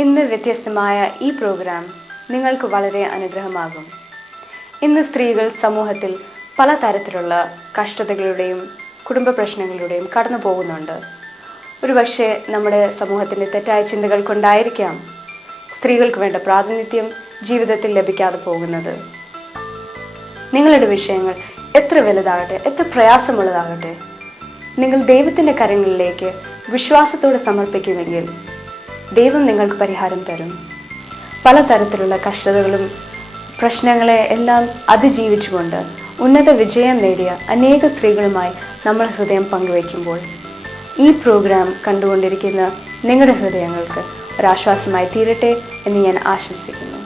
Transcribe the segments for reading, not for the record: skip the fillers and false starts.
ഇന്ന് വ്യത്യസ്തമായ ഈ പ്രോഗ്രാം നിങ്ങൾക്ക് വളരെ അനുഗ്രഹമാകും. ഇന്ന് സ്ത്രീകൾ സമൂഹത്തിൽ പലതരത്തിലുള്ള കഷ്ടതകളുടെയും കുടുംബ പ്രശ്നങ്ങളുടെയും കടന്നു പോകുന്നുണ്ട്. ഒരുപക്ഷെ നമ്മുടെ സമൂഹത്തിൻ്റെ തെറ്റായ ചിന്തകൾ കൊണ്ടായിരിക്കാം സ്ത്രീകൾക്ക് വേണ്ട പ്രാതിനിധ്യം ജീവിതത്തിൽ ലഭിക്കാതെ പോകുന്നത്. നിങ്ങളുടെ വിഷയങ്ങൾ എത്ര വലുതാകട്ടെ, എത്ര പ്രയാസമുള്ളതാകട്ടെ, നിങ്ങൾ ദൈവത്തിൻ്റെ കരങ്ങളിലേക്ക് വിശ്വാസത്തോടെ സമർപ്പിക്കുമെങ്കിൽ ദൈവം നിങ്ങൾക്ക് പരിഹാരം തരും. പലതരത്തിലുള്ള കഷ്ടതകളും പ്രശ്നങ്ങളെ എല്ലാം അതിജീവിച്ചുകൊണ്ട് ഉന്നത വിജയം നേടിയ അനേക സ്ത്രീകളുമായി നമ്മൾ ഹൃദയം പങ്കുവയ്ക്കുമ്പോൾ ഈ പ്രോഗ്രാം കണ്ടുകൊണ്ടിരിക്കുന്ന നിങ്ങളുടെ ഹൃദയങ്ങൾക്ക് ഒരാശ്വാസമായി തീരട്ടെ എന്ന് ഞാൻ ആശംസിക്കുന്നു.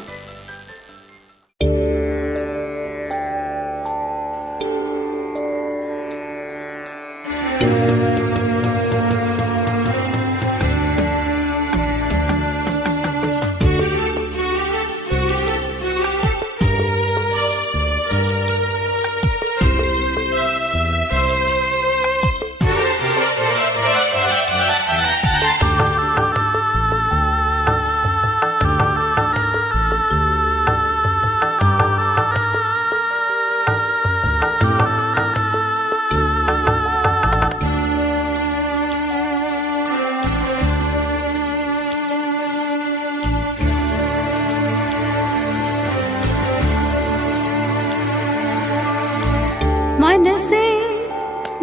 മനസ്സേ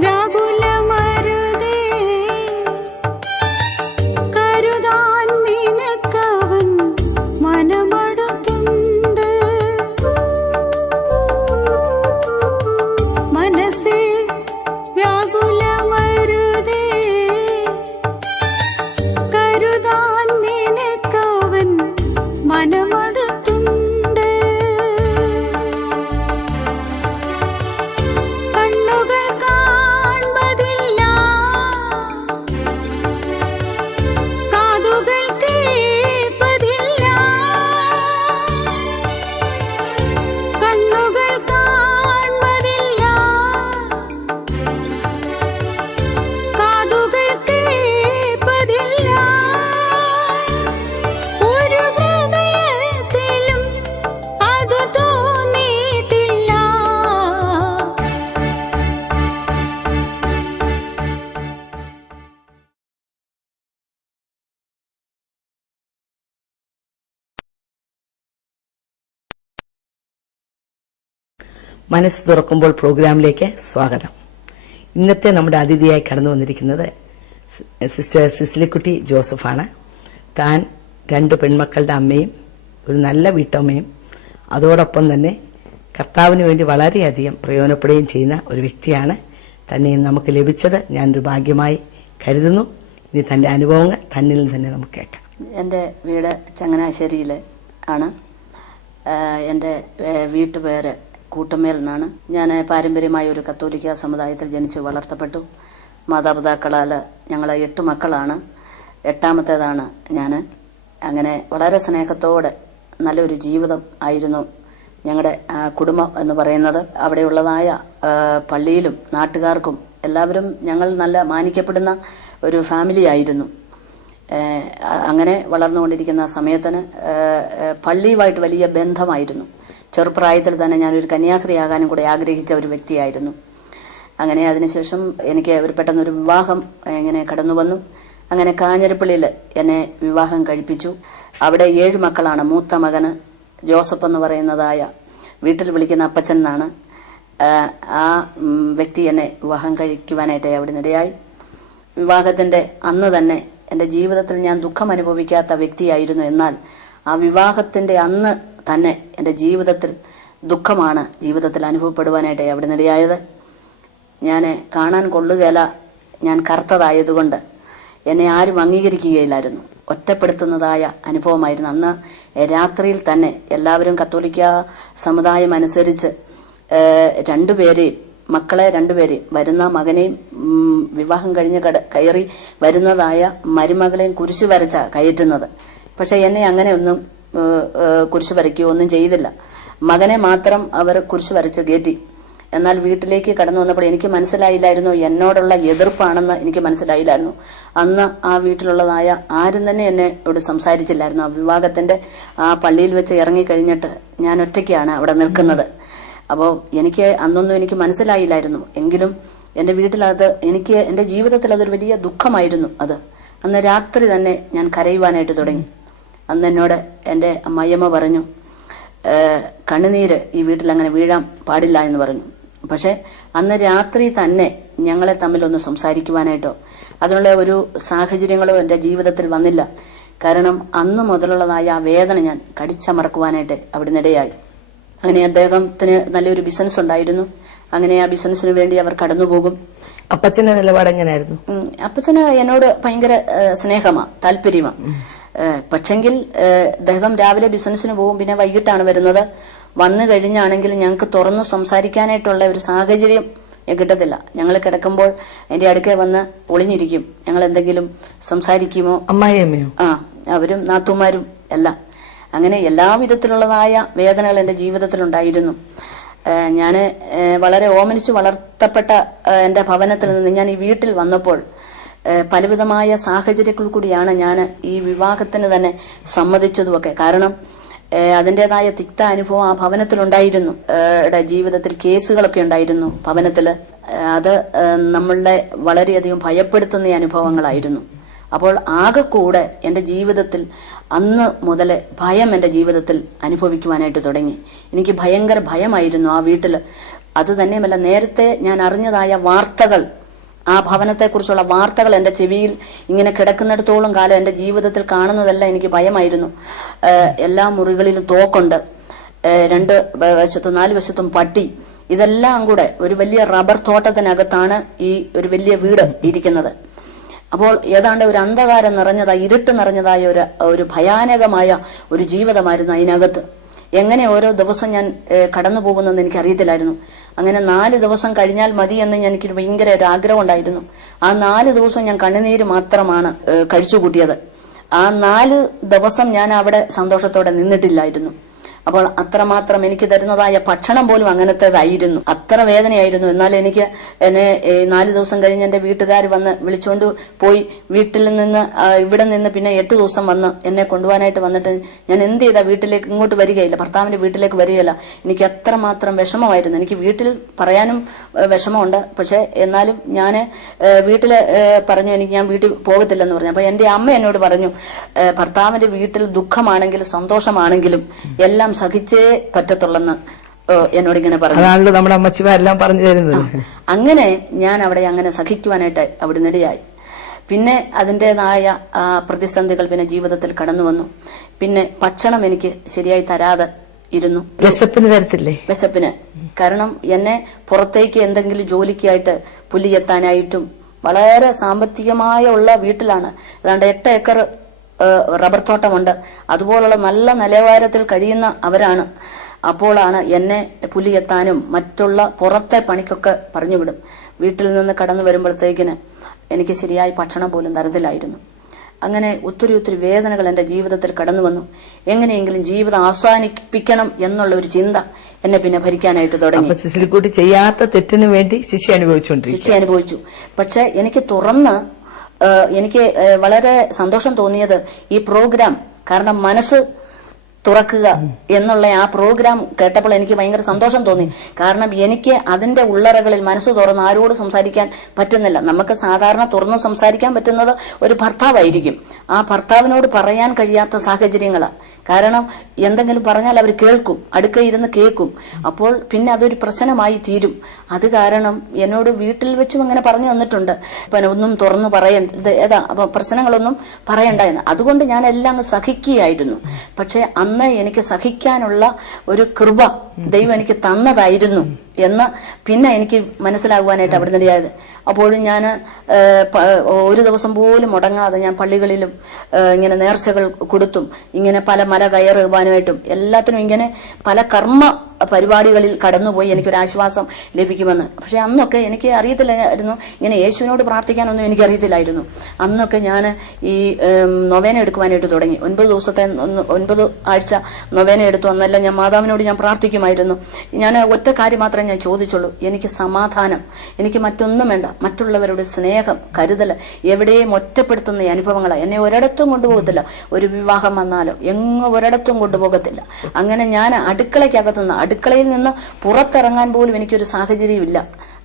വ്യാകുലമരുതേ, കരുതാൻ നിനക്കവൻ മനമടുത്തുണ്ട്. മനസ്സേ വ്യാകുലമരുതേ, കരുതാൻ നിനക്കവൻ മനമടുത്തുണ്ട്. മനസ്സ് തുറക്കുമ്പോൾ പ്രോഗ്രാമിലേക്ക് സ്വാഗതം. ഇന്നത്തെ നമ്മുടെ അതിഥിയായി കടന്നു വന്നിരിക്കുന്നത് സിസ്റ്റർ സിസിലിക്കുട്ടി ജോസഫാണ്. താൻ 2 പെൺമക്കളുടെ അമ്മയും ഒരു നല്ല വീട്ടമ്മയും അതോടൊപ്പം തന്നെ കർത്താവിന് വേണ്ടി വളരെയധികം പ്രയോജനപ്പെടുകയും ചെയ്യുന്ന ഒരു വ്യക്തിയാണ്. തന്നെ നമുക്ക് ലഭിച്ചത് ഞാനൊരു ഭാഗ്യമായി കരുതുന്നു. ഇനി തന്റെ അനുഭവങ്ങൾ തന്നിൽ തന്നെ നമുക്ക് കേൾക്കാം. എൻ്റെ വീട് ചങ്ങനാശ്ശേരിയിൽ ആണ്. എൻ്റെ വീട്ടുപേര് കൂട്ടമേൽ എന്നാണ്. ഞാൻ പാരമ്പര്യമായ ഒരു കത്തോലിക്ക സമുദായത്തിൽ ജനിച്ച് വളർത്തപ്പെട്ടു. മാതാപിതാക്കളാൽ ഞങ്ങൾ 8 മക്കളാണ്. 8ാമത്തേതാണ് ഞാൻ. അങ്ങനെ വളരെ സ്നേഹത്തോടെ നല്ലൊരു ജീവിതം ആയിരുന്നു ഞങ്ങളുടെ കുടുംബം എന്ന് പറയുന്നത്. അവിടെയുള്ളതായ പള്ളിയിലും നാട്ടുകാർക്കും എല്ലാവരും ഞങ്ങൾ നല്ല മാനിക്കപ്പെടുന്ന ഒരു ഫാമിലി ആയിരുന്നു. അങ്ങനെ വളർന്നുകൊണ്ടിരിക്കുന്ന സമയത്തിന് പള്ളിയുമായിട്ട് വലിയ ബന്ധമായിരുന്നു. ചെറുപ്രായത്തിൽ തന്നെ ഞാനൊരു കന്യാസ്ത്രീയാകാനും കൂടെ ആഗ്രഹിച്ച ഒരു വ്യക്തിയായിരുന്നു. അങ്ങനെ അതിനുശേഷം എനിക്ക് പെട്ടെന്നൊരു വിവാഹം ഇങ്ങനെ കടന്നു വന്നു. അങ്ങനെ കാഞ്ഞിരപ്പള്ളിയിൽ എന്നെ വിവാഹം കഴിപ്പിച്ചു. അവിടെ 7 മക്കളാണ്. മൂത്ത മകന് ജോസഫ് എന്ന് പറയുന്നതായ വീട്ടിൽ വിളിക്കുന്ന അപ്പച്ചൻ എന്നാണ്. ആ വ്യക്തി എന്നെ വിവാഹം കഴിക്കുവാനായിട്ട് അവിടെ നിടയായി. വിവാഹത്തിന്റെ അന്ന് തന്നെ എന്റെ ജീവിതത്തിൽ ഞാൻ ദുഃഖം അനുഭവിക്കാത്ത വ്യക്തിയായിരുന്നു. എന്നാൽ ആ വിവാഹത്തിന്റെ അന്ന് തന്നെ എന്റെ ജീവിതത്തിൽ ദുഃഖമാണ് ജീവിതത്തിൽ അനുഭവപ്പെടുവാനായിട്ട് അവിടെ നിടയായത്. ഞാൻ കാണാൻ കൊള്ളുകയില്ല, ഞാൻ കറുത്തതായതുകൊണ്ട് എന്നെ ആരും അംഗീകരിക്കുകയില്ലായിരുന്നു. ഒറ്റപ്പെടുത്തുന്നതായ അനുഭവമായിരുന്നു. അന്ന് രാത്രിയിൽ തന്നെ എല്ലാവരും കത്തോലിക്ക സമുദായം അനുസരിച്ച് 2 പേരെയും മക്കളെ 2 പേരെയും വരുന്ന മകനെയും വിവാഹം കഴിഞ്ഞ് കയറി വരുന്നതായ മരുമകളെയും കുരിശു വരച്ച കയറ്റുന്നത്. പക്ഷെ എന്നെ അങ്ങനെയൊന്നും കുരിശു വരയ്ക്കുകയോ ഒന്നും ചെയ്തില്ല. മകനെ മാത്രം അവർ കുരിശു വരച്ച് കയറ്റി. എന്നാൽ വീട്ടിലേക്ക് കടന്നു വന്നപ്പോൾ എനിക്ക് മനസ്സിലായില്ലായിരുന്നു എന്നോടുള്ള എതിർപ്പാണെന്ന് എനിക്ക് മനസ്സിലായില്ലായിരുന്നു. അന്ന് ആ വീട്ടിലുള്ളതായ ആരും തന്നെ എന്നോട് സംസാരിച്ചില്ലായിരുന്നു. ആ വിവാഹത്തിന്റെ ആ പള്ളിയിൽ വെച്ച് ഇറങ്ങിക്കഴിഞ്ഞിട്ട് ഞാൻ ഒറ്റയ്ക്കാണ് അവിടെ നിൽക്കുന്നത്. അപ്പോൾ അന്നൊന്നും എനിക്ക് മനസ്സിലായില്ലായിരുന്നു. എങ്കിലും എന്റെ വീട്ടിലത് എന്റെ ജീവിതത്തിൽ അതൊരു വലിയ ദുഃഖമായിരുന്നു. അന്ന് രാത്രി തന്നെ ഞാൻ കരയുവാനായിട്ട് തുടങ്ങി. അന്ന് എന്നോട് എന്റെ അമ്മായിയമ്മ പറഞ്ഞു, കണ്ണുനീര് ഈ വീട്ടിൽ അങ്ങനെ വീഴാൻ പാടില്ല എന്ന് പറഞ്ഞു. പക്ഷെ അന്ന് രാത്രി തന്നെ ഞങ്ങളെ തമ്മിലൊന്ന് സംസാരിക്കുവാനായിട്ടോ അതിനുള്ള ഒരു സാഹചര്യങ്ങളോ എന്റെ ജീവിതത്തിൽ വന്നില്ല. കാരണം അന്ന് മുതലുള്ളതായ ആ വേദന ഞാൻ കടിച്ചമർക്കുവാനായിട്ട് അവിടുന്ന് ഇടയായി. അങ്ങനെ അദ്ദേഹത്തിന് നല്ലൊരു ബിസിനസ് ഉണ്ടായിരുന്നു. അങ്ങനെ ആ ബിസിനസിന് വേണ്ടി അവർ കടന്നുപോകും. അപ്പച്ചന്റെ നിലപാട് എങ്ങനെയായിരുന്നു? അപ്പച്ചന് എന്നോട് ഭയങ്കര സ്നേഹമാ, താല്പര്യമാ. പക്ഷെങ്കിൽ അദ്ദേഹം രാവിലെ ബിസിനസ്സിന് പോകും, പിന്നെ വൈകിട്ടാണ് വരുന്നത്. വന്നു കഴിഞ്ഞാണെങ്കിൽ ഞങ്ങൾക്ക് തുറന്നു സംസാരിക്കാനായിട്ടുള്ള ഒരു സാഹചര്യം കിട്ടത്തില്ല. ഞങ്ങൾ കിടക്കുമ്പോൾ എന്റെ അടുക്കെ വന്ന് ഒളിഞ്ഞിരിക്കും. ഞങ്ങൾ എന്തെങ്കിലും സംസാരിക്കുമോ? അമ്മായിയമ്മയോ? അവരും നാത്തുമാരും എല്ലാം. അങ്ങനെ എല്ലാവിധത്തിലുള്ളതായ വേദനകൾ എന്റെ ജീവിതത്തിലുണ്ടായിരുന്നു. ഞാന് വളരെ ഓമനിച്ചു വളർത്തപ്പെട്ട എന്റെ ഭവനത്തിൽ നിന്ന് ഞാൻ ഈ വീട്ടിൽ വന്നപ്പോൾ പലവിധമായ സാഹചര്യങ്ങൾ കൂടിയാണ് ഞാൻ ഈ വിവാഹത്തിന് തന്നെ സമ്മതിച്ചതുമൊക്കെ. കാരണം അതിന്റേതായ തിക്ത അനുഭവം ആ ഭവനത്തിലുണ്ടായിരുന്നു. ജീവിതത്തിൽ കേസുകളൊക്കെ ഉണ്ടായിരുന്നു ഭവനത്തില്. അത് നമ്മളെ വളരെയധികം ഭയപ്പെടുത്തുന്ന അനുഭവങ്ങളായിരുന്നു. അപ്പോൾ ആകെ കൂടെ എന്റെ ജീവിതത്തിൽ അന്ന് മുതൽ ഭയം എന്റെ ജീവിതത്തിൽ അനുഭവിക്കുവാനായിട്ട് തുടങ്ങി. എനിക്ക് ഭയങ്കര ഭയമായിരുന്നു ആ വീട്ടില്. അത് തന്നെയുമല്ല, നേരത്തെ ഞാൻ അറിഞ്ഞതായ വാർത്തകൾ, ആ ഭവനത്തെക്കുറിച്ചുള്ള വാർത്തകൾ എന്റെ ചെവിയിൽ ഇങ്ങനെ കിടക്കുന്നിടത്തോളം കാലം എന്റെ ജീവിതത്തിൽ കാണുന്നതെല്ലാം എനിക്ക് ഭയമായിരുന്നു. എല്ലാ മുറികളിലും തോക്കുണ്ട്, 2 വശത്തും 4 വശത്തും പട്ടി. ഇതെല്ലാം കൂടെ ഒരു വലിയ റബ്ബർ തോട്ടത്തിനകത്താണ് ഈ ഒരു വലിയ വീട് ഇരിക്കുന്നത്. അപ്പോൾ ഏതാണ്ട് ഒരു അന്ധകാരം നിറഞ്ഞതായ, ഇരുട്ട് നിറഞ്ഞതായ ഒരു ഭയാനകമായ ഒരു ജീവിതമായിരുന്നു അതിനകത്ത്. എങ്ങനെ ഓരോ ദിവസം ഞാൻ കടന്നു പോകുന്നെന്ന് എനിക്കറിയത്തില്ലായിരുന്നു. അങ്ങനെ 4 ദിവസം കഴിഞ്ഞാൽ മതി എന്ന് എനിക്ക് ഭയങ്കര ഒരു ആഗ്രഹം ഉണ്ടായിരുന്നു. ആ 4 ദിവസം ഞാൻ കണ്ണുനീര് മാത്രമാണ് കഴിച്ചുകൂട്ടിയത്. ആ 4 ദിവസം ഞാൻ അവിടെ സന്തോഷത്തോടെ നിന്നിട്ടില്ലായിരുന്നു. അപ്പോൾ അത്രമാത്രം എനിക്ക് തരുന്നതായ ഭക്ഷണം പോലും അങ്ങനത്തേതായിരുന്നു. അത്ര വേദനയായിരുന്നു. എന്നാൽ എന്നെ 4 ദിവസം കഴിഞ്ഞ് എന്റെ വീട്ടുകാർ വന്ന് വിളിച്ചോണ്ട് പോയി. വീട്ടിൽ നിന്ന് ഇവിടെ നിന്ന് പിന്നെ 8 ദിവസം വന്ന് എന്നെ കൊണ്ടുപോകാനായിട്ട് വന്നിട്ട് ഞാൻ എന്ത് ചെയ്താ വീട്ടിലേക്ക് ഇങ്ങോട്ട് വരികയില്ല, ഭർത്താവിന്റെ വീട്ടിലേക്ക് വരികയില്ല. എനിക്ക് അത്രമാത്രം വിഷമമായിരുന്നു. എനിക്ക് വീട്ടിൽ പറയാനും വിഷമമുണ്ട്. പക്ഷെ എന്നാലും ഞാൻ വീട്ടില് പറഞ്ഞു ഞാൻ വീട്ടിൽ പോകത്തില്ലെന്ന് പറഞ്ഞു. അപ്പൊ എന്റെ അമ്മ എന്നോട് പറഞ്ഞു, ഭർത്താവിന്റെ വീട്ടിൽ ദുഃഖമാണെങ്കിലും സന്തോഷമാണെങ്കിലും എല്ലാം സഹിച്ചേ പറ്റത്തുള്ളെന്ന് എന്നോടിങ്ങനെ പറഞ്ഞു. അതാണല്ലോ നമ്മുടെ അമ്മച്ചിമാരെല്ലാം പറഞ്ഞു തരുന്നത്. അങ്ങനെ ഞാൻ അവിടെ അങ്ങനെ സഹിക്കുവാനായിട്ട് അവിടെ ഇടയായി. പിന്നെ അതിന്റേതായ പ്രതിസന്ധികൾ പിന്നെ ജീവിതത്തിൽ കടന്നു വന്നു. പിന്നെ ഭക്ഷണം എനിക്ക് ശരിയായി തരാതെ ഇരുന്നു. വിശപ്പിന് തരത്തില്ലേ? വിശപ്പിന്. കാരണം എന്നെ പുറത്തേക്ക് എന്തെങ്കിലും ജോലിക്കായിട്ട് പുല്ല് ചെത്താനായിട്ടും വളരെ സാമ്പത്തികമായ ഉള്ള വീട്ടിലാണ്. ഏതാണ്ട് 8 ഏക്കർ റബ്ബർ തോട്ടമുണ്ട്. അതുപോലുള്ള നല്ല നിലവാരത്തിൽ കഴിയുന്ന അവരാണ്. അപ്പോഴാണ് എന്നെ പുലി എത്താനും മറ്റുള്ള പുറത്തെ പണിക്കൊക്കെ പറഞ്ഞുവിടും. വീട്ടിൽ നിന്ന് കടന്നു വരുമ്പോഴത്തേക്കിന് എനിക്ക് ശരിയായി ഭക്ഷണം പോലും തരത്തിലായിരുന്നു. അങ്ങനെ ഒത്തിരി വേദനകൾ എന്റെ ജീവിതത്തിൽ കടന്നു വന്നു. എങ്ങനെയെങ്കിലും ജീവിതം അവസാനിപ്പിക്കണം എന്നുള്ള ഒരു ചിന്ത എന്നെ പിന്നെ ഭരിക്കാനായിട്ട് തുടങ്ങി. സിസിലിക്കുട്ടി ചെയ്യാത്ത തെറ്റിന് വേണ്ടി ശിക്ഷ അനുഭവിച്ചു. പക്ഷെ എനിക്ക് എനിക്ക് വളരെ സന്തോഷം തോന്നിയത് ഈ പ്രോഗ്രാം, കാരണം മനസ്സ് തുറക്കുക എന്നുള്ള ആ പ്രോഗ്രാം കേട്ടപ്പോൾ എനിക്ക് ഭയങ്കര സന്തോഷം തോന്നി. കാരണം എനിക്ക് അതിന്റെ ഉള്ളറകളിൽ മനസ്സ് തുറന്ന് ആരോട് സംസാരിക്കാൻ പറ്റുന്നില്ല. നമുക്ക് സാധാരണ തുറന്ന് സംസാരിക്കാൻ പറ്റുന്നത് ഒരു ഭർത്താവായിരിക്കും. ആ ഭർത്താവിനോട് പറയാൻ കഴിയാത്ത സാഹചര്യങ്ങളാണ്. കാരണം എന്തെങ്കിലും പറഞ്ഞാൽ അവർ കേൾക്കും, അടുക്കയിരുന്ന് കേൾക്കും. അപ്പോൾ പിന്നെ അതൊരു പ്രശ്നമായി തീരും. അത് കാരണം എന്നോട് വീട്ടിൽ വെച്ചും അങ്ങനെ പറഞ്ഞു തന്നിട്ടുണ്ട്, ഒന്നും തുറന്നു പറയണ്ട, അപ്പൊ പ്രശ്നങ്ങളൊന്നും പറയണ്ട എന്ന്. അതുകൊണ്ട് ഞാൻ എല്ലാം അങ്ങ് സഹിക്കുകയായിരുന്നു. പക്ഷെ അന്ന് എനിക്ക് സഹിക്കാനുള്ള ഒരു കൃപ ദൈവം എനിക്ക് തന്നതായിരുന്നു എന്ന് പിന്നെ എനിക്ക് മനസ്സിലാകുവാനായിട്ട് അവിടെ നിന്നയായത്. അപ്പോഴും ഞാൻ ഒരു ദിവസം പോലും മുടങ്ങാതെ ഞാൻ പള്ളികളിലും ഇങ്ങനെ നേർച്ചകൾ കൊടുത്തും ഇങ്ങനെ പല മല കയറുവാനുമായിട്ടും എല്ലാത്തിനും ഇങ്ങനെ പല കർമ്മ പരിപാടികളിൽ കടന്നുപോയി എനിക്കൊരാശ്വാസം ലഭിക്കുമെന്ന്. പക്ഷെ അന്നൊക്കെ എനിക്ക് അറിയത്തില്ലായിരുന്നു, ഇങ്ങനെ യേശുവിനോട് പ്രാർത്ഥിക്കാനൊന്നും എനിക്ക് അറിയത്തില്ലായിരുന്നു. അന്നൊക്കെ ഞാൻ ഈ നൊവേന എടുക്കുവാനായിട്ട് തുടങ്ങി. 9 ആഴ്ച നൊവേന എടുത്തു. അന്നെല്ലാം ഞാൻ മാതാവിനോട് ഞാൻ പ്രാർത്ഥിക്കുമായിരുന്നു. ഞാൻ ഒറ്റ കാര്യം മാത്രമേ മാത്രമേ ഞാൻ ചോദിച്ചുള്ളൂ. എനിക്ക് സമാധാനം, എനിക്ക് മറ്റൊന്നും വേണ്ട. മറ്റുള്ളവരുടെ സ്നേഹം, കരുതൽ, എവിടെയും ഒറ്റപ്പെടുത്തുന്ന അനുഭവങ്ങളാണ്. എന്നെ ഒരിടത്തും കൊണ്ടുപോകത്തില്ല. ഒരു വിവാഹം വന്നാലോ ഒരിടത്തും കൊണ്ടുപോകത്തില്ല. അങ്ങനെ ഞാൻ അടുക്കളയിൽ നിന്ന് പുറത്തിറങ്ങാൻ പോലും എനിക്കൊരു സാഹചര്യമില്ല.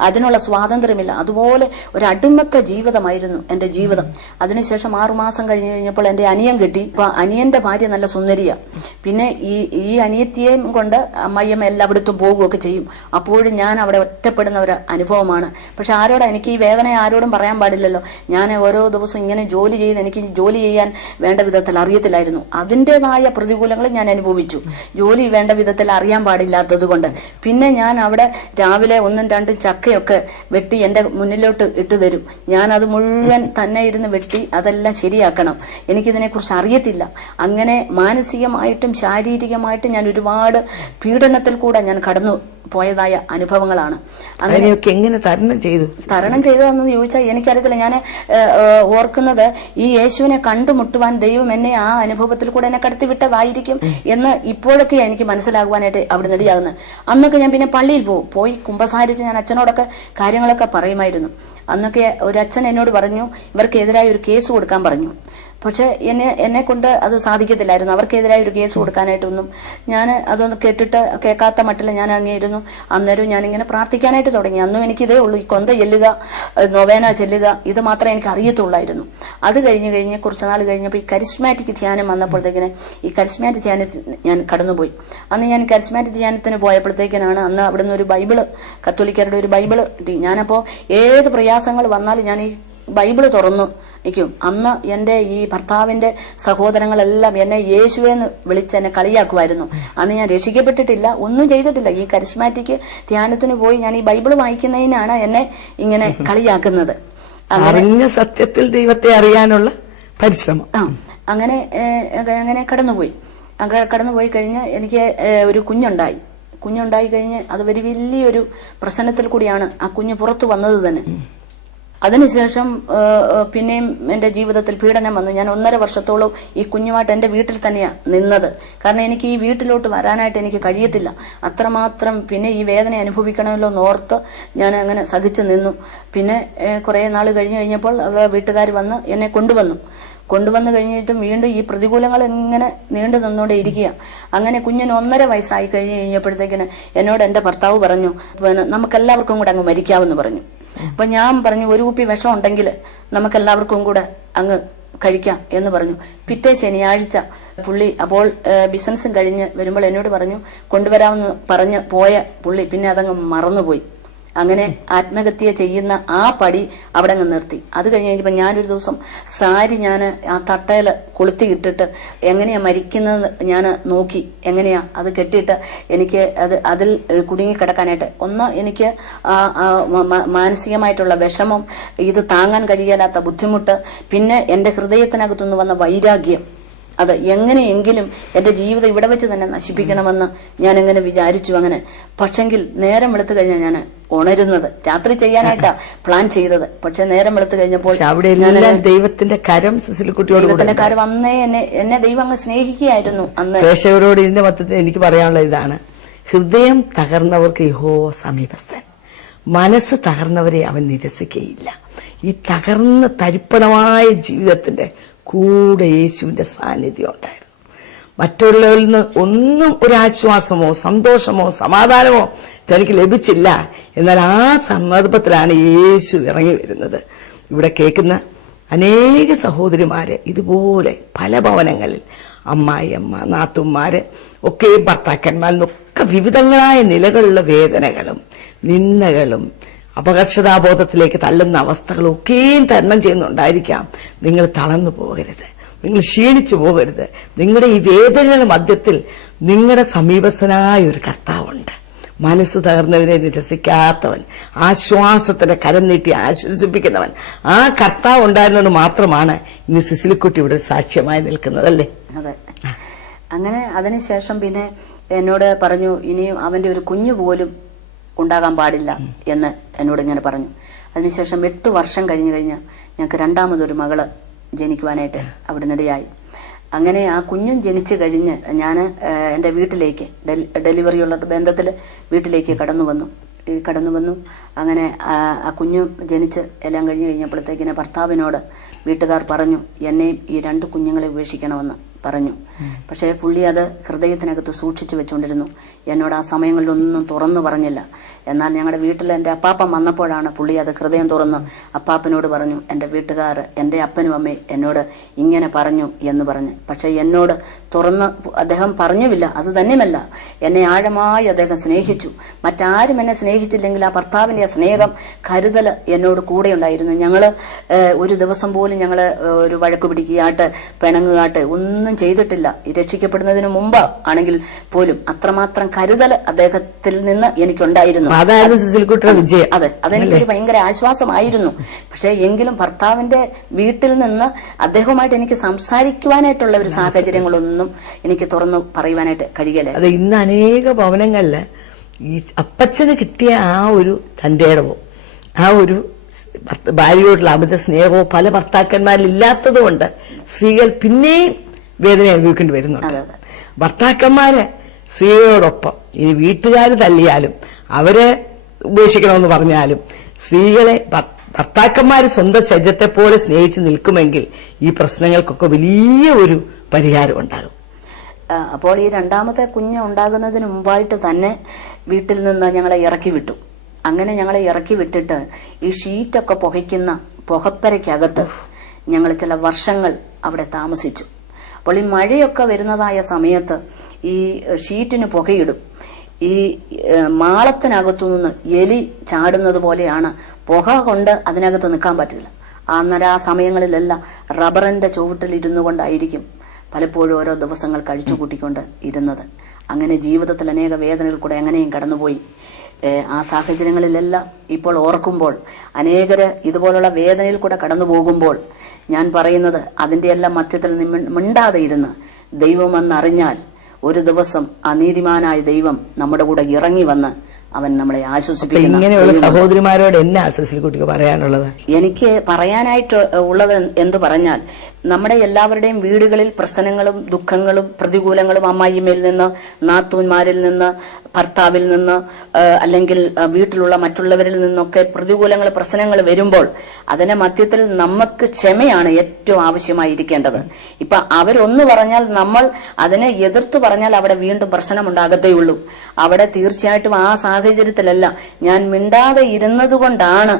അതിനുള്ള സ്വാതന്ത്ര്യമില്ല. അതുപോലെ ഒരു അടിമത്ത ജീവിതമായിരുന്നു എന്റെ ജീവിതം. അതിനുശേഷം 6 മാസം കഴിഞ്ഞപ്പോൾ എന്റെ അനിയൻ കിട്ടി. അപ്പൊ അനിയന്റെ ഭാര്യ നല്ല സുന്ദരിയ. പിന്നെ ഈ അനിയത്തിയെയും കൊണ്ട് അമ്മയമ്മ എല്ലായിടത്തും പോകുകയൊക്കെ ചെയ്യും. അപ്പോഴും ഞാൻ അവിടെ ഒറ്റപ്പെടുന്ന ഒരു അനുഭവമാണ്. പക്ഷെ എനിക്ക് ഈ വേദന ആരോടും പറയാൻ പാടില്ലല്ലോ. ഞാൻ ഓരോ ദിവസവും ഇങ്ങനെ ജോലി ചെയ്ത് എനിക്ക് ജോലി ചെയ്യാൻ വേണ്ട വിധത്തിൽ അറിയത്തില്ലായിരുന്നു. അതിൻ്റെതായ പ്രതികൂലങ്ങൾ ഞാൻ അനുഭവിച്ചു. ജോലി വേണ്ട വിധത്തിൽ അറിയാൻ പാടില്ലാത്തത് കൊണ്ട്. പിന്നെ ഞാൻ അവിടെ രാവിലെ 1, 2 ചക്കയൊക്കെ വെട്ടി എന്റെ മുന്നിലോട്ട് ഇട്ടു തരും. ഞാൻ അത് മുഴുവൻ തന്നെ ഇരുന്ന് വെട്ടി അതെല്ലാം ശരിയാക്കണം. എനിക്കിതിനെക്കുറിച്ച് അറിയത്തില്ല. അങ്ങനെ മാനസികമായിട്ടും ശാരീരികമായിട്ടും ഞാൻ ഒരുപാട് പീഡനത്തിൽ കൂടെ ഞാൻ കടന്നു പോയതായ അനുഭവങ്ങളാണ്. അങ്ങനെയൊക്കെ എങ്ങനെ തരണം ചെയ്തതെന്ന് ചോദിച്ചാൽ എനിക്കറിയത്തില്ല. ഞാൻ ഓർക്കുന്നത് ഈ യേശുവിനെ കണ്ടുമുട്ടുവാൻ ദൈവം എന്നെ ആ അനുഭവത്തിൽ കൂടെ എന്നെ കടത്തിവിട്ടതായിരിക്കും എന്ന് ഇപ്പോഴൊക്കെ എനിക്ക് മനസ്സിലാകുവാനായിട്ട് അവിടെ നെടിയാകുന്നത്. അന്നൊക്കെ ഞാൻ പിന്നെ പള്ളിയിൽ പോയി കുമ്പസാരിച്ച് ഞാൻ അച്ഛനോടൊക്കെ കാര്യങ്ങളൊക്കെ പറയുമായിരുന്നു. അന്നൊക്കെ ഒരു അച്ഛൻ എന്നോട് പറഞ്ഞു ഇവർക്കെതിരായി ഒരു കേസ് കൊടുക്കാൻ പറഞ്ഞു. പക്ഷെ എന്നെ കൊണ്ട് അത് സാധിക്കത്തില്ലായിരുന്നു. അവർക്കെതിരായി ഒരു കേസ് കൊടുക്കാനായിട്ടൊന്നും ഞാൻ അതൊന്നും കേൾക്കാത്ത മട്ടിൽ ഞാൻ അങ്ങേയിരുന്നു. അന്നേരം ഞാനിങ്ങനെ പ്രാർത്ഥിക്കാനായിട്ട് തുടങ്ങി. അന്നും എനിക്കിതേ ഉള്ളൂ, ഈ കൊന്ത ചെല്ലുക, നൊവേന ചെല്ലുക, ഇത് മാത്രമേ എനിക്ക് അറിയത്തുള്ളായിരുന്നു. അത് കഴിഞ്ഞ് കുറച്ചുനാൾ കഴിഞ്ഞപ്പോൾ ഈ കരിസ്മാറ്റിക് ധ്യാനം വന്നപ്പോഴത്തേക്കിന് ഈ കരിസ്മാറ്റിക് ധ്യാനത്തിൽ ഞാൻ കടന്നുപോയി. അന്ന് ഞാൻ കരിസ്മാറ്റിക് ധ്യാനത്തിന് പോയപ്പോഴത്തേക്കിനാണ് അന്ന് അവിടുന്ന് ഒരു ബൈബിള്, കത്തോലിക്കരുടെ ഒരു ബൈബിള് കിട്ടി. ഞാനപ്പോ ഏത് പ്രയാസങ്ങൾ വന്നാലും ഞാൻ ഈ ബൈബിള് തുറന്നു നിൽക്കും. അന്ന് എന്റെ ഈ ഭർത്താവിന്റെ സഹോദരങ്ങളെല്ലാം എന്നെ യേശുവെന്ന് വിളിച്ച് എന്നെ കളിയാക്കുമായിരുന്നു. അന്ന് ഞാൻ രക്ഷിക്കപ്പെട്ടിട്ടില്ല, ഒന്നും ചെയ്തിട്ടില്ല. ഈ കരിസ്മാറ്റിക് ധ്യാനത്തിന് പോയി ഞാൻ ഈ ബൈബിള് വായിക്കുന്നതിനാണ് എന്നെ ഇങ്ങനെ കളിയാക്കുന്നത്. അറിഞ്ഞ സത്യത്തിൽ ദൈവത്തെ അറിയാനുള്ള പരിശ്രമം. അങ്ങനെ കടന്നുപോയി കഴിഞ്ഞ് എനിക്ക് ഒരു കുഞ്ഞുണ്ടായി കഴിഞ്ഞ് അത് വലിയൊരു പ്രശ്നത്തിൽ കൂടിയാണ് ആ കുഞ്ഞ് പുറത്തു വന്നത് തന്നെ. അതിനുശേഷം പിന്നെയും എന്റെ ജീവിതത്തിൽ പീഡനം വന്നു. ഞാൻ 1.5 വർഷത്തോളം ഈ കുഞ്ഞുമായിട്ട് എന്റെ വീട്ടിൽ തന്നെയാണ് നിന്നത്. കാരണം എനിക്ക് ഈ വീട്ടിലോട്ട് വരാനായിട്ട് എനിക്ക് കഴിയത്തില്ല. അത്രമാത്രം പിന്നെ ഈ വേദന അനുഭവിക്കണമല്ലോ എന്നോർത്ത് ഞാൻ അങ്ങനെ സഹിച്ചു നിന്നു. പിന്നെ കുറെ നാൾ കഴിഞ്ഞപ്പോൾ വീട്ടുകാർ വന്ന് എന്നെ കൊണ്ടുവന്നു കഴിഞ്ഞിട്ടും വീണ്ടും ഈ പ്രതികൂലങ്ങൾ ഇങ്ങനെ നീണ്ടു നിന്നുകൊണ്ടേ ഇരിക്കുക. അങ്ങനെ കുഞ്ഞിന് 1.5 വയസ്സായി കഴിഞ്ഞപ്പോഴത്തേക്കിന് എന്നോട് എന്റെ ഭർത്താവ് പറഞ്ഞു, നമുക്കെല്ലാവർക്കും കൂടെ അങ്ങ് മരിക്കാമെന്ന് പറഞ്ഞു. അപ്പൊ ഞാൻ പറഞ്ഞു, ഒരു കുപ്പി വിഷം ഉണ്ടെങ്കിൽ നമുക്കെല്ലാവർക്കും കൂടെ അങ്ങ് കഴിക്കാം എന്ന് പറഞ്ഞു. പിറ്റേ ശനിയാഴ്ച പുള്ളി അപ്പോൾ ബിസിനസ്സും കഴിഞ്ഞ് വരുമ്പോൾ എന്നോട് പറഞ്ഞു കൊണ്ടുവരാമെന്ന് പറഞ്ഞ് പോയ പുള്ളി പിന്നെ അതങ്ങ് മറന്നുപോയി. അങ്ങനെ ആത്മഹത്യ ചെയ്യുന്ന ആ പടി അവിടെ അങ്ങ് നിർത്തി. അത് കഴിഞ്ഞപ്പോ ഞാനൊരു ദിവസം സാരി ഞാൻ ആ തട്ടയില് കൊളുത്തിയിട്ടിട്ട് എങ്ങനെയാ മരിക്കുന്നത് ഞാൻ നോക്കി. എങ്ങനെയാ അത് കെട്ടിയിട്ട് എനിക്ക് അതിൽ കുടുങ്ങിക്കിടക്കാനായിട്ട് എനിക്ക് മാനസികമായിട്ടുള്ള വിഷമം, ഇത് താങ്ങാൻ കഴിയാത്ത ബുദ്ധിമുട്ട്, പിന്നെ എന്റെ ഹൃദയത്തിനകത്തുനിന്ന് വന്ന വൈരാഗ്യം, അത് എങ്ങനെയെങ്കിലും എന്റെ ജീവിതം ഇവിടെ വെച്ച് തന്നെ നശിപ്പിക്കണമെന്ന് ഞാൻ എങ്ങനെ വിചാരിച്ചു. അങ്ങനെ പക്ഷെങ്കിൽ നേരം വെളുത്തു കഴിഞ്ഞാൽ ഞാൻ ഉണരുന്നത്. രാത്രി ചെയ്യാനായിട്ടാ പ്ലാൻ ചെയ്തത്. പക്ഷെ നേരം വെളുത്തു കഴിഞ്ഞപ്പോൾ ദൈവത്തിന്റെ കരം അന്നേ എന്നെ ദൈവം അങ്ങ് സ്നേഹിക്കുകയായിരുന്നു. അന്ന് പ്രേക്ഷകരോട് ഇതിന്റെ മൊത്തത്തിൽ എനിക്ക് പറയാനുള്ള ഇതാണ്, ഹൃദയം തകർന്നവർക്ക് യഹോവ സമീപസ്ഥൻ, മനസ്സ് തകർന്നവരെ അവൻ നിരസിക്കുകയില്ല. ഈ തകർന്ന് തരിപ്പണമായ ജീവിതത്തിന്റെ കൂടെ യേശുവിന്റെ സാന്നിധ്യം ഉണ്ടായിരുന്നു. മറ്റുള്ളവരിൽ നിന്ന് ഒന്നും ഒരാശ്വാസമോ സന്തോഷമോ സമാധാനമോ തനിക്ക് ലഭിച്ചില്ല. എന്നാൽ ആ സന്ദർഭത്തിലാണ് യേശു ഇറങ്ങി വരുന്നത്. ഇവിടെ കേൾക്കുന്ന അനേക സഹോദരിമാര് ഇതുപോലെ പല ഭവനങ്ങളിൽ അമ്മായിയമ്മ, നാത്തുമാര് ഒക്കെ ഭർത്താക്കന്മാരിന്നൊക്കെ വിവിധങ്ങളായ നിലകളിലുള്ള വേദനകളും നിന്ദകളും അപകർഷതാബോധത്തിലേക്ക് തള്ളുന്ന അവസ്ഥകളും ഒക്കെയും തരണം ചെയ്യുന്നുണ്ടായിരിക്കാം. നിങ്ങൾ തളർന്നു പോകരുത്, നിങ്ങൾ ക്ഷീണിച്ചു പോകരുത്. നിങ്ങളുടെ ഈ വേദനയുടെ മധ്യത്തിൽ നിങ്ങളുടെ സമീപസ്ഥനായ ഒരു കർത്താവുണ്ട്. മനസ്സ് തകർന്നവരെ നിരസിക്കാത്തവൻ, ആശ്വാസത്തിന്റെ കരം നീട്ടി ആശ്വസിപ്പിക്കുന്നവൻ. ആ കർത്താവ് ഉണ്ടായിരുന്നത് മാത്രമാണ് ഇന്ന് സിസിലിക്കുട്ടി ഇവിടെ സാക്ഷ്യമായി നിൽക്കുന്നതല്ലേ? അതെ. അങ്ങനെ അതിനുശേഷം പിന്നെ എന്നോട് പറഞ്ഞു, ഇനിയും അവന്റെ ഒരു കുഞ്ഞു പോലും ഉണ്ടാകാൻ പാടില്ല എന്ന് എന്നോട് ഇങ്ങനെ പറഞ്ഞു. അതിനുശേഷം 8 വർഷം കഴിഞ്ഞ് ഞങ്ങൾക്ക് രണ്ടാമതൊരു മകള് ജനിക്കുവാനായിട്ട് അവിടെ നിടയായി. അങ്ങനെ ആ കുഞ്ഞും ജനിച്ചു കഴിഞ്ഞ് ഞാൻ എന്റെ വീട്ടിലേക്ക് ഡെലിവറിയുള്ള ബന്ധത്തിൽ വീട്ടിലേക്ക് കടന്നു വന്നു. കടന്നു വന്നു. അങ്ങനെ ആ കുഞ്ഞു ജനിച്ച് എല്ലാം കഴിഞ്ഞപ്പോഴത്തേക്കിനെ ഭർത്താവിനോട് വീട്ടുകാർ പറഞ്ഞു, എന്നെയും ഈ 2 കുഞ്ഞുങ്ങളെ ഉപേക്ഷിക്കണമെന്ന് പറഞ്ഞു. പക്ഷേ പുള്ളി അത് ഹൃദയത്തിനകത്ത് സൂക്ഷിച്ചു വെച്ചുകൊണ്ടിരുന്നു. എന്നോട് ആ സമയങ്ങളിലൊന്നും തുറന്നു പറഞ്ഞില്ല. എന്നാൽ ഞങ്ങളുടെ വീട്ടിൽ എൻ്റെ അപ്പാപ്പൻ വന്നപ്പോഴാണ് പുള്ളി അത് ഹൃദയം തുറന്ന് അപ്പാപ്പനോട് പറഞ്ഞു, എൻ്റെ വീട്ടുകാർ, എൻ്റെ അപ്പനും അമ്മയും എന്നോട് ഇങ്ങനെ പറഞ്ഞു എന്ന് പറഞ്ഞ്. പക്ഷെ എന്നോട് തുറന്ന് അദ്ദേഹം പറഞ്ഞുമില്ല. അത് തന്നെയുമല്ല, എന്നെ ആഴമായി അദ്ദേഹം സ്നേഹിച്ചു. മറ്റാരും എന്നെ സ്നേഹിച്ചില്ലെങ്കിൽ ആ ഭർത്താവിന്റെ സ്നേഹം, കരുതൽ എന്നോട് കൂടെ ഉണ്ടായിരുന്നു. ഞങ്ങള് ഒരു ദിവസം പോലും ഞങ്ങള് ഒരു വഴക്ക് പിടിക്കുകയാട്ട് പിണങ്ങുകയാട്ട് ഒന്നും ചെയ്തിട്ടില്ല. രക്ഷിക്കപ്പെടുന്നതിന് മുമ്പ് ആണെങ്കിൽ പോലും അത്രമാത്രം കരുതൽ അദ്ദേഹത്തിൽ നിന്ന് എനിക്കുണ്ടായിരുന്നു. അതെ, അതെനിക്കൊരു ഭയങ്കര ആശ്വാസമായിരുന്നു. പക്ഷെ എങ്കിലും ഭർത്താവിന്റെ വീട്ടിൽ നിന്ന് അദ്ദേഹവുമായിട്ട് എനിക്ക് സംസാരിക്കുവാനായിട്ടുള്ള ഒരു സാഹചര്യങ്ങളൊന്നും എനിക്ക് തുറന്നു പറയുവാനായിട്ട് കഴിയല. അതെ, ഇന്ന് അനേക ഭവനങ്ങളില് ഈ അപ്പച്ചന് കിട്ടിയ ആ ഒരു തന്റെ ഇടവോ, ആ ഒരു ഭാര്യയോടുള്ള അമിത സ്നേഹമോ പല ഭർത്താക്കന്മാരിൽ ഇല്ലാത്തത് കൊണ്ട് സ്ത്രീകൾ പിന്നെയും വേദന അനുഭവിക്കേണ്ടി വരുന്നുണ്ട്. ഭർത്താക്കന്മാര് സ്ത്രീകളോടൊപ്പം ഇനി വീട്ടുകാർ തല്ലിയാലും അവരെ ഉപേക്ഷിക്കണമെന്ന് പറഞ്ഞാലും സ്ത്രീകളെ ഭർത്താക്കന്മാര് സ്വന്തം ശരീരത്തെ പോലെ സ്നേഹിച്ച് നിൽക്കുമെങ്കിൽ ഈ പ്രശ്നങ്ങൾക്കൊക്കെ വലിയ ഒരു പരിഹാരം ഉണ്ടാകും. അപ്പോൾ ഈ 2ാമത്തെ കുഞ്ഞ് ഉണ്ടാകുന്നതിന് മുമ്പായിട്ട് തന്നെ വീട്ടിൽ നിന്ന് ഞങ്ങളെ ഇറക്കി വിട്ടു. അങ്ങനെ ഞങ്ങളെ ഇറക്കി വിട്ടിട്ട് ഈ ഷീറ്റൊക്കെ പുകയ്ക്കുന്ന പുകപ്പരയ്ക്കകത്ത് ഞങ്ങൾ ചില വർഷങ്ങൾ അവിടെ താമസിച്ചു. അപ്പോൾ ഈ മഴയൊക്കെ വരുന്നതായ സമയത്ത് ഈ ഷീറ്റിന് പുകയിടും. ഈ മാളത്തിനകത്തുനിന്ന് എലി ചാടുന്നത് പോലെയാണ്. പുക കൊണ്ട് അതിനകത്ത് നിൽക്കാൻ പറ്റില്ല. അന്നേരം ആ സമയങ്ങളിലെല്ലാം റബ്ബറിന്റെ ചുവട്ടിൽ ഇരുന്നു കൊണ്ടായിരിക്കും പലപ്പോഴും ഓരോ ദിവസങ്ങൾ കഴിച്ചു കൂട്ടിക്കൊണ്ട് ഇരുന്നത്. അങ്ങനെ ജീവിതത്തിൽ അനേക വേദനകൾ കൂടെ എങ്ങനെയും കടന്നുപോയി. ആ സാഹചര്യങ്ങളിലെല്ലാം ഇപ്പോൾ ഓർക്കുമ്പോൾ, അനേകര് ഇതുപോലുള്ള വേദനയിൽ കൂടെ കടന്നു പോകുമ്പോൾ ഞാൻ പറയുന്നത്, അതിന്റെ എല്ലാം മധ്യത്തിൽ മിണ്ടാതെ ഇരുന്ന് ദൈവമെന്നറിഞ്ഞാൽ ഒരു ദിവസം അനീതിമാനായ ദൈവം നമ്മുടെ കൂടെ ഇറങ്ങി വന്ന് അവൻ നമ്മളെ ആശ്വസിപ്പിക്കുന്നു. ഇങ്ങനെയുള്ള സഹോദരിമാരോട് എന്നാ സിസിലിക്കുട്ടിക്ക് പറയാനുള്ളത്? എനിക്ക് പറയാനായിട്ട് ഉള്ളത് എന്തു പറഞ്ഞാൽ, നമ്മുടെ എല്ലാവരുടെയും വീടുകളിൽ പ്രശ്നങ്ങളും ദുഃഖങ്ങളും പ്രതികൂലങ്ങളും അമ്മായിമ്മയിൽ നിന്ന്, നാത്തൂന്മാരിൽ നിന്ന്, ഭർത്താവിൽ നിന്ന്, അല്ലെങ്കിൽ വീട്ടിലുള്ള മറ്റുള്ളവരിൽ നിന്നൊക്കെ പ്രതികൂലങ്ങൾ പ്രശ്നങ്ങൾ വരുമ്പോൾ അതിന്റെ മധ്യത്തിൽ നമുക്ക് ക്ഷമയാണ് ഏറ്റവും ആവശ്യമായിരിക്കേണ്ടത്. ഇപ്പൊ അവരൊന്ന് പറഞ്ഞാൽ നമ്മൾ അതിനെ എതിർത്തു പറഞ്ഞാൽ അവിടെ വീണ്ടും പ്രശ്നമുണ്ടാകത്തേയുള്ളൂ. അവിടെ തീർച്ചയായിട്ടും ആ സാഹചര്യത്തിലല്ല ഞാൻ മിണ്ടാതെ ഇരുന്നതുകൊണ്ടാണ്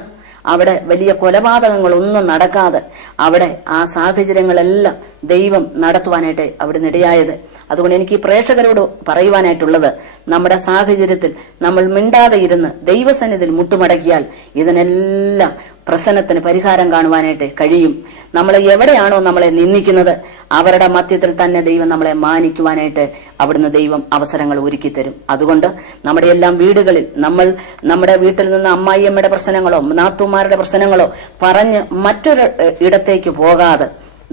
അവിടെ വലിയ കൊലപാതകങ്ങളൊന്നും നടക്കാതെ അവിടെ ആ സാഹചര്യങ്ങളെല്ലാം ദൈവം നടത്തുവാനായിട്ട് അവിടെ ഇടയായത്. അതുകൊണ്ട് എനിക്ക് ഈ പ്രേക്ഷകരോട് പറയുവാനായിട്ടുള്ളത്, നമ്മുടെ സാഹചര്യത്തിൽ നമ്മൾ മിണ്ടാതെ ഇരുന്ന് ദൈവസന്നിധിയിൽ മുട്ടുമടക്കിയാൽ ഇതിനെല്ലാം പ്രശ്നത്തിന് പരിഹാരം കാണുവാനായിട്ട് കഴിയും. നമ്മൾ എവിടെയാണോ നമ്മളെ നിന്ദിക്കുന്നത് അവരുടെ മധ്യത്തിൽ തന്നെ ദൈവം നമ്മളെ മാനിക്കുവാനായിട്ട് അവിടുന്ന് ദൈവം അവസരങ്ങൾ ഒരുക്കിത്തരും. അതുകൊണ്ട് നമ്മുടെ എല്ലാം വീടുകളിൽ നമ്മൾ നമ്മുടെ വീട്ടിൽ നിന്ന് അമ്മായിയമ്മയുടെ പ്രശ്നങ്ങളോ നാത്തൂമാരുടെ പ്രശ്നങ്ങളോ പറഞ്ഞ് മറ്റൊരു ഇടത്തേക്ക് പോകാതെ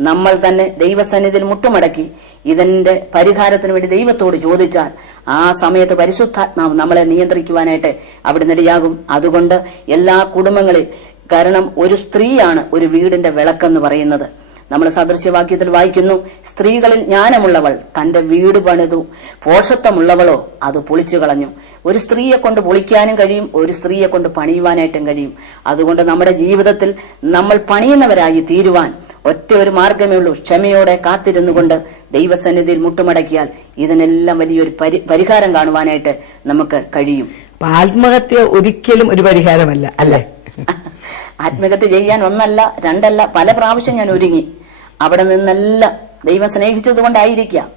നമ്മൾ തന്നെ ദൈവസന്നിധിയിൽ മുട്ടുമടക്കി ഇതിന്റെ പരിഹാരത്തിനു വേണ്ടി ദൈവത്തോട് ചോദിച്ചാൽ ആ സമയത്ത് പരിശുദ്ധാത്മാവ് നമ്മളെ നിയന്ത്രിക്കുവാനായിട്ട് അവിടുന്ന് ഇടയാകും. അതുകൊണ്ട് എല്ലാ കുടുംബങ്ങളിൽ, കാരണം ഒരു സ്ത്രീയാണ് ഒരു വീടിന്റെ വിളക്കെന്ന് പറയുന്നത്. നമ്മൾ സദൃശ്യവാക്യത്തിൽ വായിക്കുന്നു, സ്ത്രീകളിൽ ജ്ഞാനമുള്ളവൾ തന്റെ വീട് പണിതു, പോഷത്വമുള്ളവളോ അത് പൊളിച്ചു കളഞ്ഞു. ഒരു സ്ത്രീയെ കൊണ്ട് പൊളിക്കാനും കഴിയും, ഒരു സ്ത്രീയെ കൊണ്ട് പണിയുവാനായിട്ടും കഴിയും. അതുകൊണ്ട് നമ്മുടെ ജീവിതത്തിൽ നമ്മൾ പണിയുന്നവരായി തീരുവാൻ ഒറ്റ ഒരു മാർഗമേ ഉള്ളൂ, ക്ഷമയോടെ കാത്തിരുന്നു കൊണ്ട് ദൈവസന്നിധിയിൽ മുട്ടുമടക്കിയാൽ ഇതിനെല്ലാം വലിയൊരു പരിഹാരം കാണുവാനായിട്ട് നമുക്ക് കഴിയും. ആത്മഹത്യ ഒരിക്കലും ഒരു പരിഹാരമല്ല, അല്ലേ? ആത്മഹത്യ ചെയ്യാൻ 1 അല്ല 2 അല്ല, പല പ്രാവശ്യം ഞാൻ ഒരുങ്ങി. അവിടെ നിന്നെല്ലാം ദൈവം സ്നേഹിച്ചത് കൊണ്ടായിരിക്കാം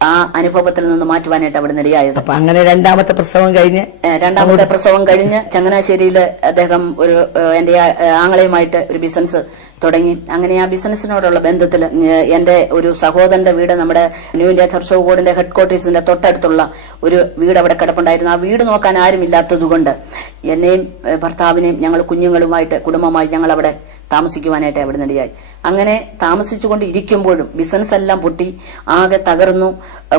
ആ അനുഭവത്തിൽ നിന്ന് മാറ്റുവാനായിട്ട് അവിടെ ഇടയായത്. അപ്പൊ അങ്ങനെ രണ്ടാമത്തെ പ്രസവം കഴിഞ്ഞ് ചങ്ങനാശ്ശേരിയിൽ അദ്ദേഹം ഒരു എന്റെ ആങ്ങളെയുമായിട്ട് ഒരു ബിസിനസ് തുടങ്ങി. അങ്ങനെ ആ ബിസിനസിനോടുള്ള ബന്ധത്തിൽ എന്റെ ഒരു സഹോദരന്റെ വീട് നമ്മുടെ ന്യൂ ഇന്ത്യ ചർച്ച് ഓഫ് ഗോഡിന്റെ ഹെഡ്ക്വാർട്ടേഴ്സിന്റെ തൊട്ടടുത്തുള്ള ഒരു വീട് അവിടെ കിടപ്പുണ്ടായിരുന്നു. ആ വീട് നോക്കാൻ ആരും ഇല്ലാത്തതുകൊണ്ട് എന്നെയും ഭർത്താവിനെയും ഞങ്ങൾ കുഞ്ഞുങ്ങളുമായിട്ട് കുടുംബമായി ഞങ്ങൾ അവിടെ താമസിക്കുവാനായിട്ട് അവിടെ നിടയായി. അങ്ങനെ താമസിച്ചുകൊണ്ട് ഇരിക്കുമ്പോഴും ബിസിനസ് എല്ലാം പൊട്ടി ആകെ തകർന്നു.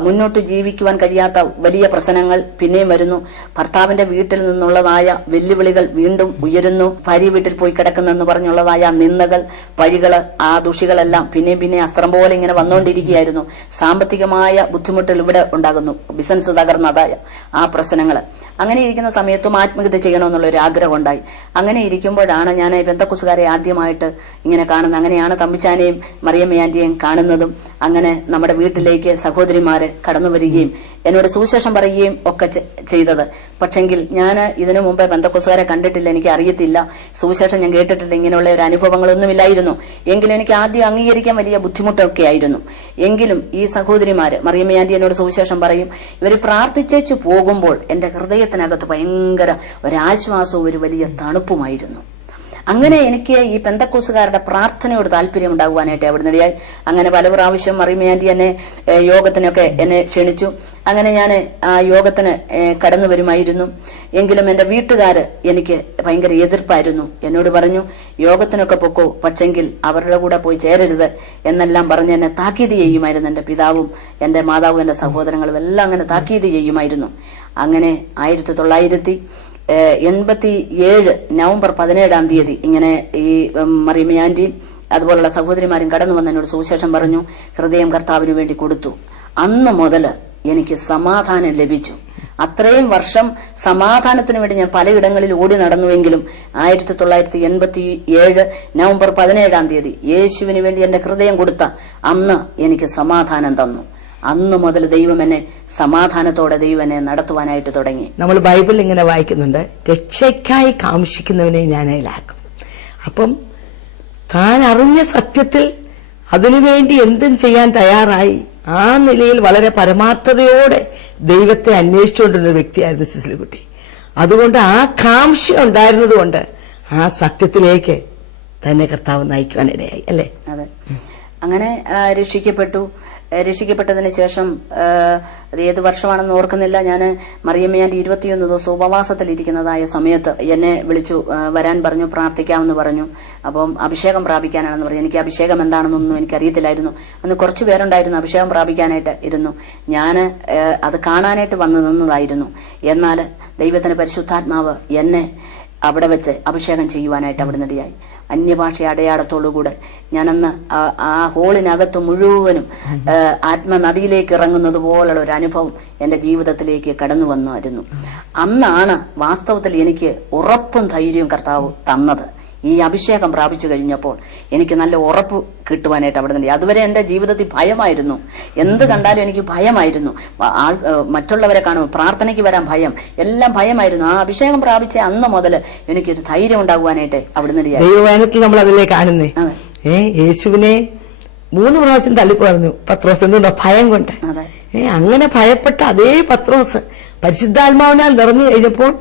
മുന്നോട്ട് ജീവിക്കുവാൻ കഴിയാത്ത വലിയ പ്രശ്നങ്ങൾ പിന്നെയും വരുന്നു. ഭർത്താവിന്റെ വീട്ടിൽ നിന്നുള്ളതായ വെല്ലുവിളികൾ വീണ്ടും ഉയരുന്നു. ഭാര്യ വീട്ടിൽ പോയി കിടക്കുന്നെന്ന് പറഞ്ഞുള്ളതായ നിന്ദകൾ, വഴികള്, ആ ദുഷികളെല്ലാം പിന്നെയും പിന്നെ അസ്ത്രം പോലെ ഇങ്ങനെ വന്നുകൊണ്ടിരിക്കുകയായിരുന്നു. സാമ്പത്തികമായ ബുദ്ധിമുട്ടുകൾ ഇവിടെ ഉണ്ടാകുന്നു, ബിസിനസ് തകർന്നതായ ആ പ്രശ്നങ്ങൾ. അങ്ങനെ ഇരിക്കുന്ന സമയത്തും ആത്മഹത്യ ചെയ്യണമെന്നുള്ള ഒരു ആഗ്രഹം ഉണ്ടായി. അങ്ങനെ ഇരിക്കുമ്പോഴാണ് ഞാൻ പെന്തക്കോസ്തുകാരെ ആദ്യമായിട്ട് ഇങ്ങനെ കാണുന്നത്. അങ്ങനെയാണ് തമ്പിച്ചാനെയും മറിയമ്മ ആന്റിയെയും കാണുന്നതും. അങ്ങനെ നമ്മുടെ വീട്ടിലേക്ക് സഹോദരിമാര് കടന്നു വരികയും എന്നോട് സുവിശേഷം പറയുകയും ഒക്കെ ചെയ്തത്. പക്ഷെങ്കിൽ ഞാൻ ഇതിനു മുമ്പേ പെന്തക്കോസ്തുകാരെ കണ്ടിട്ടില്ല, എനിക്ക് അറിയത്തില്ല, സുവിശേഷം ഞാൻ കേട്ടിട്ടില്ല, ഇങ്ങനെയുള്ള ഒരു അനുഭവങ്ങളൊന്നുമില്ലായിരുന്നു. എങ്കിലും എനിക്ക് ആദ്യം അംഗീകരിക്കാൻ വലിയ ബുദ്ധിമുട്ടൊക്കെ ആയിരുന്നു. എങ്കിലും ഈ സഹോദരിമാര് മറിയമ്മ ആന്റി എന്നോട് സുവിശേഷം പറയും. ഇവർ പ്രാർത്ഥിച്ചു പോകുമ്പോൾ എന്റെ ഹൃദയത്തിനകത്ത് ഭയങ്കര ഒരാശ്വാസവും ഒരു വലിയ തണുപ്പുമായിരുന്നു. അങ്ങനെ എനിക്ക് ഈ പെന്തക്കോസ്തുകാരുടെ പ്രാർത്ഥനയോട് താല്പര്യം ഉണ്ടാകുവാനായിട്ട് അവിടുന്ന് ഇടയായി. അങ്ങനെ പല പ്രാവശ്യം മറിയമ്മ ആന്റി എന്നെ യോഗത്തിനൊക്കെ എന്നെ ക്ഷണിച്ചു. അങ്ങനെ ഞാൻ ആ യോഗത്തിന് കടന്നു വരുമായിരുന്നു. എങ്കിലും എന്റെ വീട്ടുകാര് എനിക്ക് ഭയങ്കര എതിർപ്പായിരുന്നു. എന്നോട് പറഞ്ഞു, യോഗത്തിനൊക്കെ പൊക്കോ, പക്ഷെങ്കിൽ അവരുടെ കൂടെ പോയി ചേരരുത് എന്നെല്ലാം പറഞ്ഞ് എന്നെ താക്കീത് ചെയ്യുമായിരുന്നു. എന്റെ പിതാവും എന്റെ മാതാവും എന്റെ സഹോദരങ്ങളും എല്ലാം അങ്ങനെ താക്കീത് ചെയ്യുമായിരുന്നു. അങ്ങനെ 1987 നവംബർ 17 ഇങ്ങനെ ഈ മറിയമ്മ ആന്റിയും അതുപോലുള്ള സഹോദരിമാരും കടന്നു വന്ന് എന്നോട് സുവിശേഷം പറഞ്ഞു, ഹൃദയം കർത്താവിന് വേണ്ടി കൊടുത്തു. അന്ന് മുതൽ എനിക്ക് സമാധാനം ലഭിച്ചു. അത്രയും വർഷം സമാധാനത്തിന് വേണ്ടി ഞാൻ പലയിടങ്ങളിൽ ഓടി നടന്നുവെങ്കിലും 1987 നവംബർ 17 യേശുവിന് വേണ്ടി എന്റെ ഹൃദയം കൊടുത്ത അന്ന് എനിക്ക് സമാധാനം തന്നു. അന്ന് മുതൽ ദൈവം എന്നെ സമാധാനത്തോടെ ദൈവം എന്നെ നടത്തുവാനായിട്ട് തുടങ്ങി. നമ്മൾ ബൈബിളിൽ ഇങ്ങനെ വായിക്കുന്നുണ്ട്, രക്ഷയ്ക്കായി കാംക്ഷിക്കുന്നവനെ ഞാൻ അതിലാക്കും. അപ്പം താൻ അറിഞ്ഞ സത്യത്തിൽ അതിനുവേണ്ടി എന്തും ചെയ്യാൻ തയ്യാറായി ആ നിലയിൽ വളരെ പരമാർത്ഥതയോടെ ദൈവത്തെ അന്വേഷിച്ചുകൊണ്ടിരുന്ന വ്യക്തിയായിരുന്നു സിസിലിക്കുട്ടി. അതുകൊണ്ട് ആ കാംക്ഷ ഉണ്ടായിരുന്നതുകൊണ്ട് ആ സത്യത്തിലേക്ക് തന്നെ കർത്താവ് നയിക്കുവാനിടയായി, അല്ലേ? അതെ. അങ്ങനെ രക്ഷിക്കപ്പെട്ടതിന് ശേഷം അത് ഏത് വർഷമാണെന്ന് ഓർക്കുന്നില്ല, ഞാൻ മറിയമ്മ ആന്റി 21 ദിവസം ഉപവാസത്തിലിരിക്കുന്നതായ സമയത്ത് എന്നെ വിളിച്ചു വരാൻ പറഞ്ഞു, പ്രാർത്ഥിക്കാമെന്ന് പറഞ്ഞു. അപ്പം അഭിഷേകം പ്രാപിക്കാനാണെന്ന് പറഞ്ഞു. എനിക്ക് അഭിഷേകം എന്താണെന്നൊന്നും എനിക്കറിയത്തില്ലായിരുന്നു. അന്ന് കുറച്ചു പേരുണ്ടായിരുന്നു അഭിഷേകം പ്രാപിക്കാനായിട്ട് ഇരുന്നു. ഞാൻ അത് കാണാനായിട്ട് വന്നു നിന്നതായിരുന്നു. എന്നാൽ ദൈവത്തിന്റെ പരിശുദ്ധാത്മാവ് എന്നെ അവിടെ വെച്ച് അഭിഷേകം ചെയ്യുവാനായിട്ട് അവിടെ നിടയായി. അന്യഭാഷ അടയാളത്തോടുകൂടെ ഞാനന്ന് ആ ഹോളിനകത്ത് മുഴുവനും ആത്മനദിയിലേക്ക് ഇറങ്ങുന്നത് പോലുള്ള ഒരു അനുഭവം എന്റെ ജീവിതത്തിലേക്ക് കടന്നു വന്നായിരുന്നു. അന്നാണ് വാസ്തവത്തിൽ എനിക്ക് ഉറപ്പും ധൈര്യവും കർത്താവ് തന്നത്. ഈ അഭിഷേകം പ്രാപിച്ചു കഴിഞ്ഞപ്പോൾ എനിക്ക് നല്ല ഉറപ്പ് കിട്ടുവാനായിട്ട് അവിടെ നിന്ന്. അതുവരെ എന്റെ ജീവിതത്തിൽ ഭയമായിരുന്നു, എന്ത് കണ്ടാലും എനിക്ക് ഭയമായിരുന്നു. മറ്റുള്ളവരെ കാണുമ്പോൾ പ്രാർത്ഥനയ്ക്ക് വരാൻ ഭയം, എല്ലാം ഭയമായിരുന്നു. ആ അഭിഷേകം പ്രാപിച്ച അന്ന് മുതൽ എനിക്കൊരു ധൈര്യം ഉണ്ടാകുവാനായിട്ട് അവിടെ നിന്ന്. ദൈവവചനത്തിൽ നമ്മൾ അതിലേക്ക് കാണുന്നേ, യേശുവിനെ 3 പ്രാവശ്യം തള്ളിപ്പറഞ്ഞു പത്രോസ്. എന്തുകൊണ്ടോ? ഭയം കൊണ്ട്. അങ്ങനെ ഭയപ്പെട്ട അതേ പത്രോസ് പരിശുദ്ധാത്മാവിനാൽ നിറഞ്ഞു കഴിഞ്ഞപ്പോൾ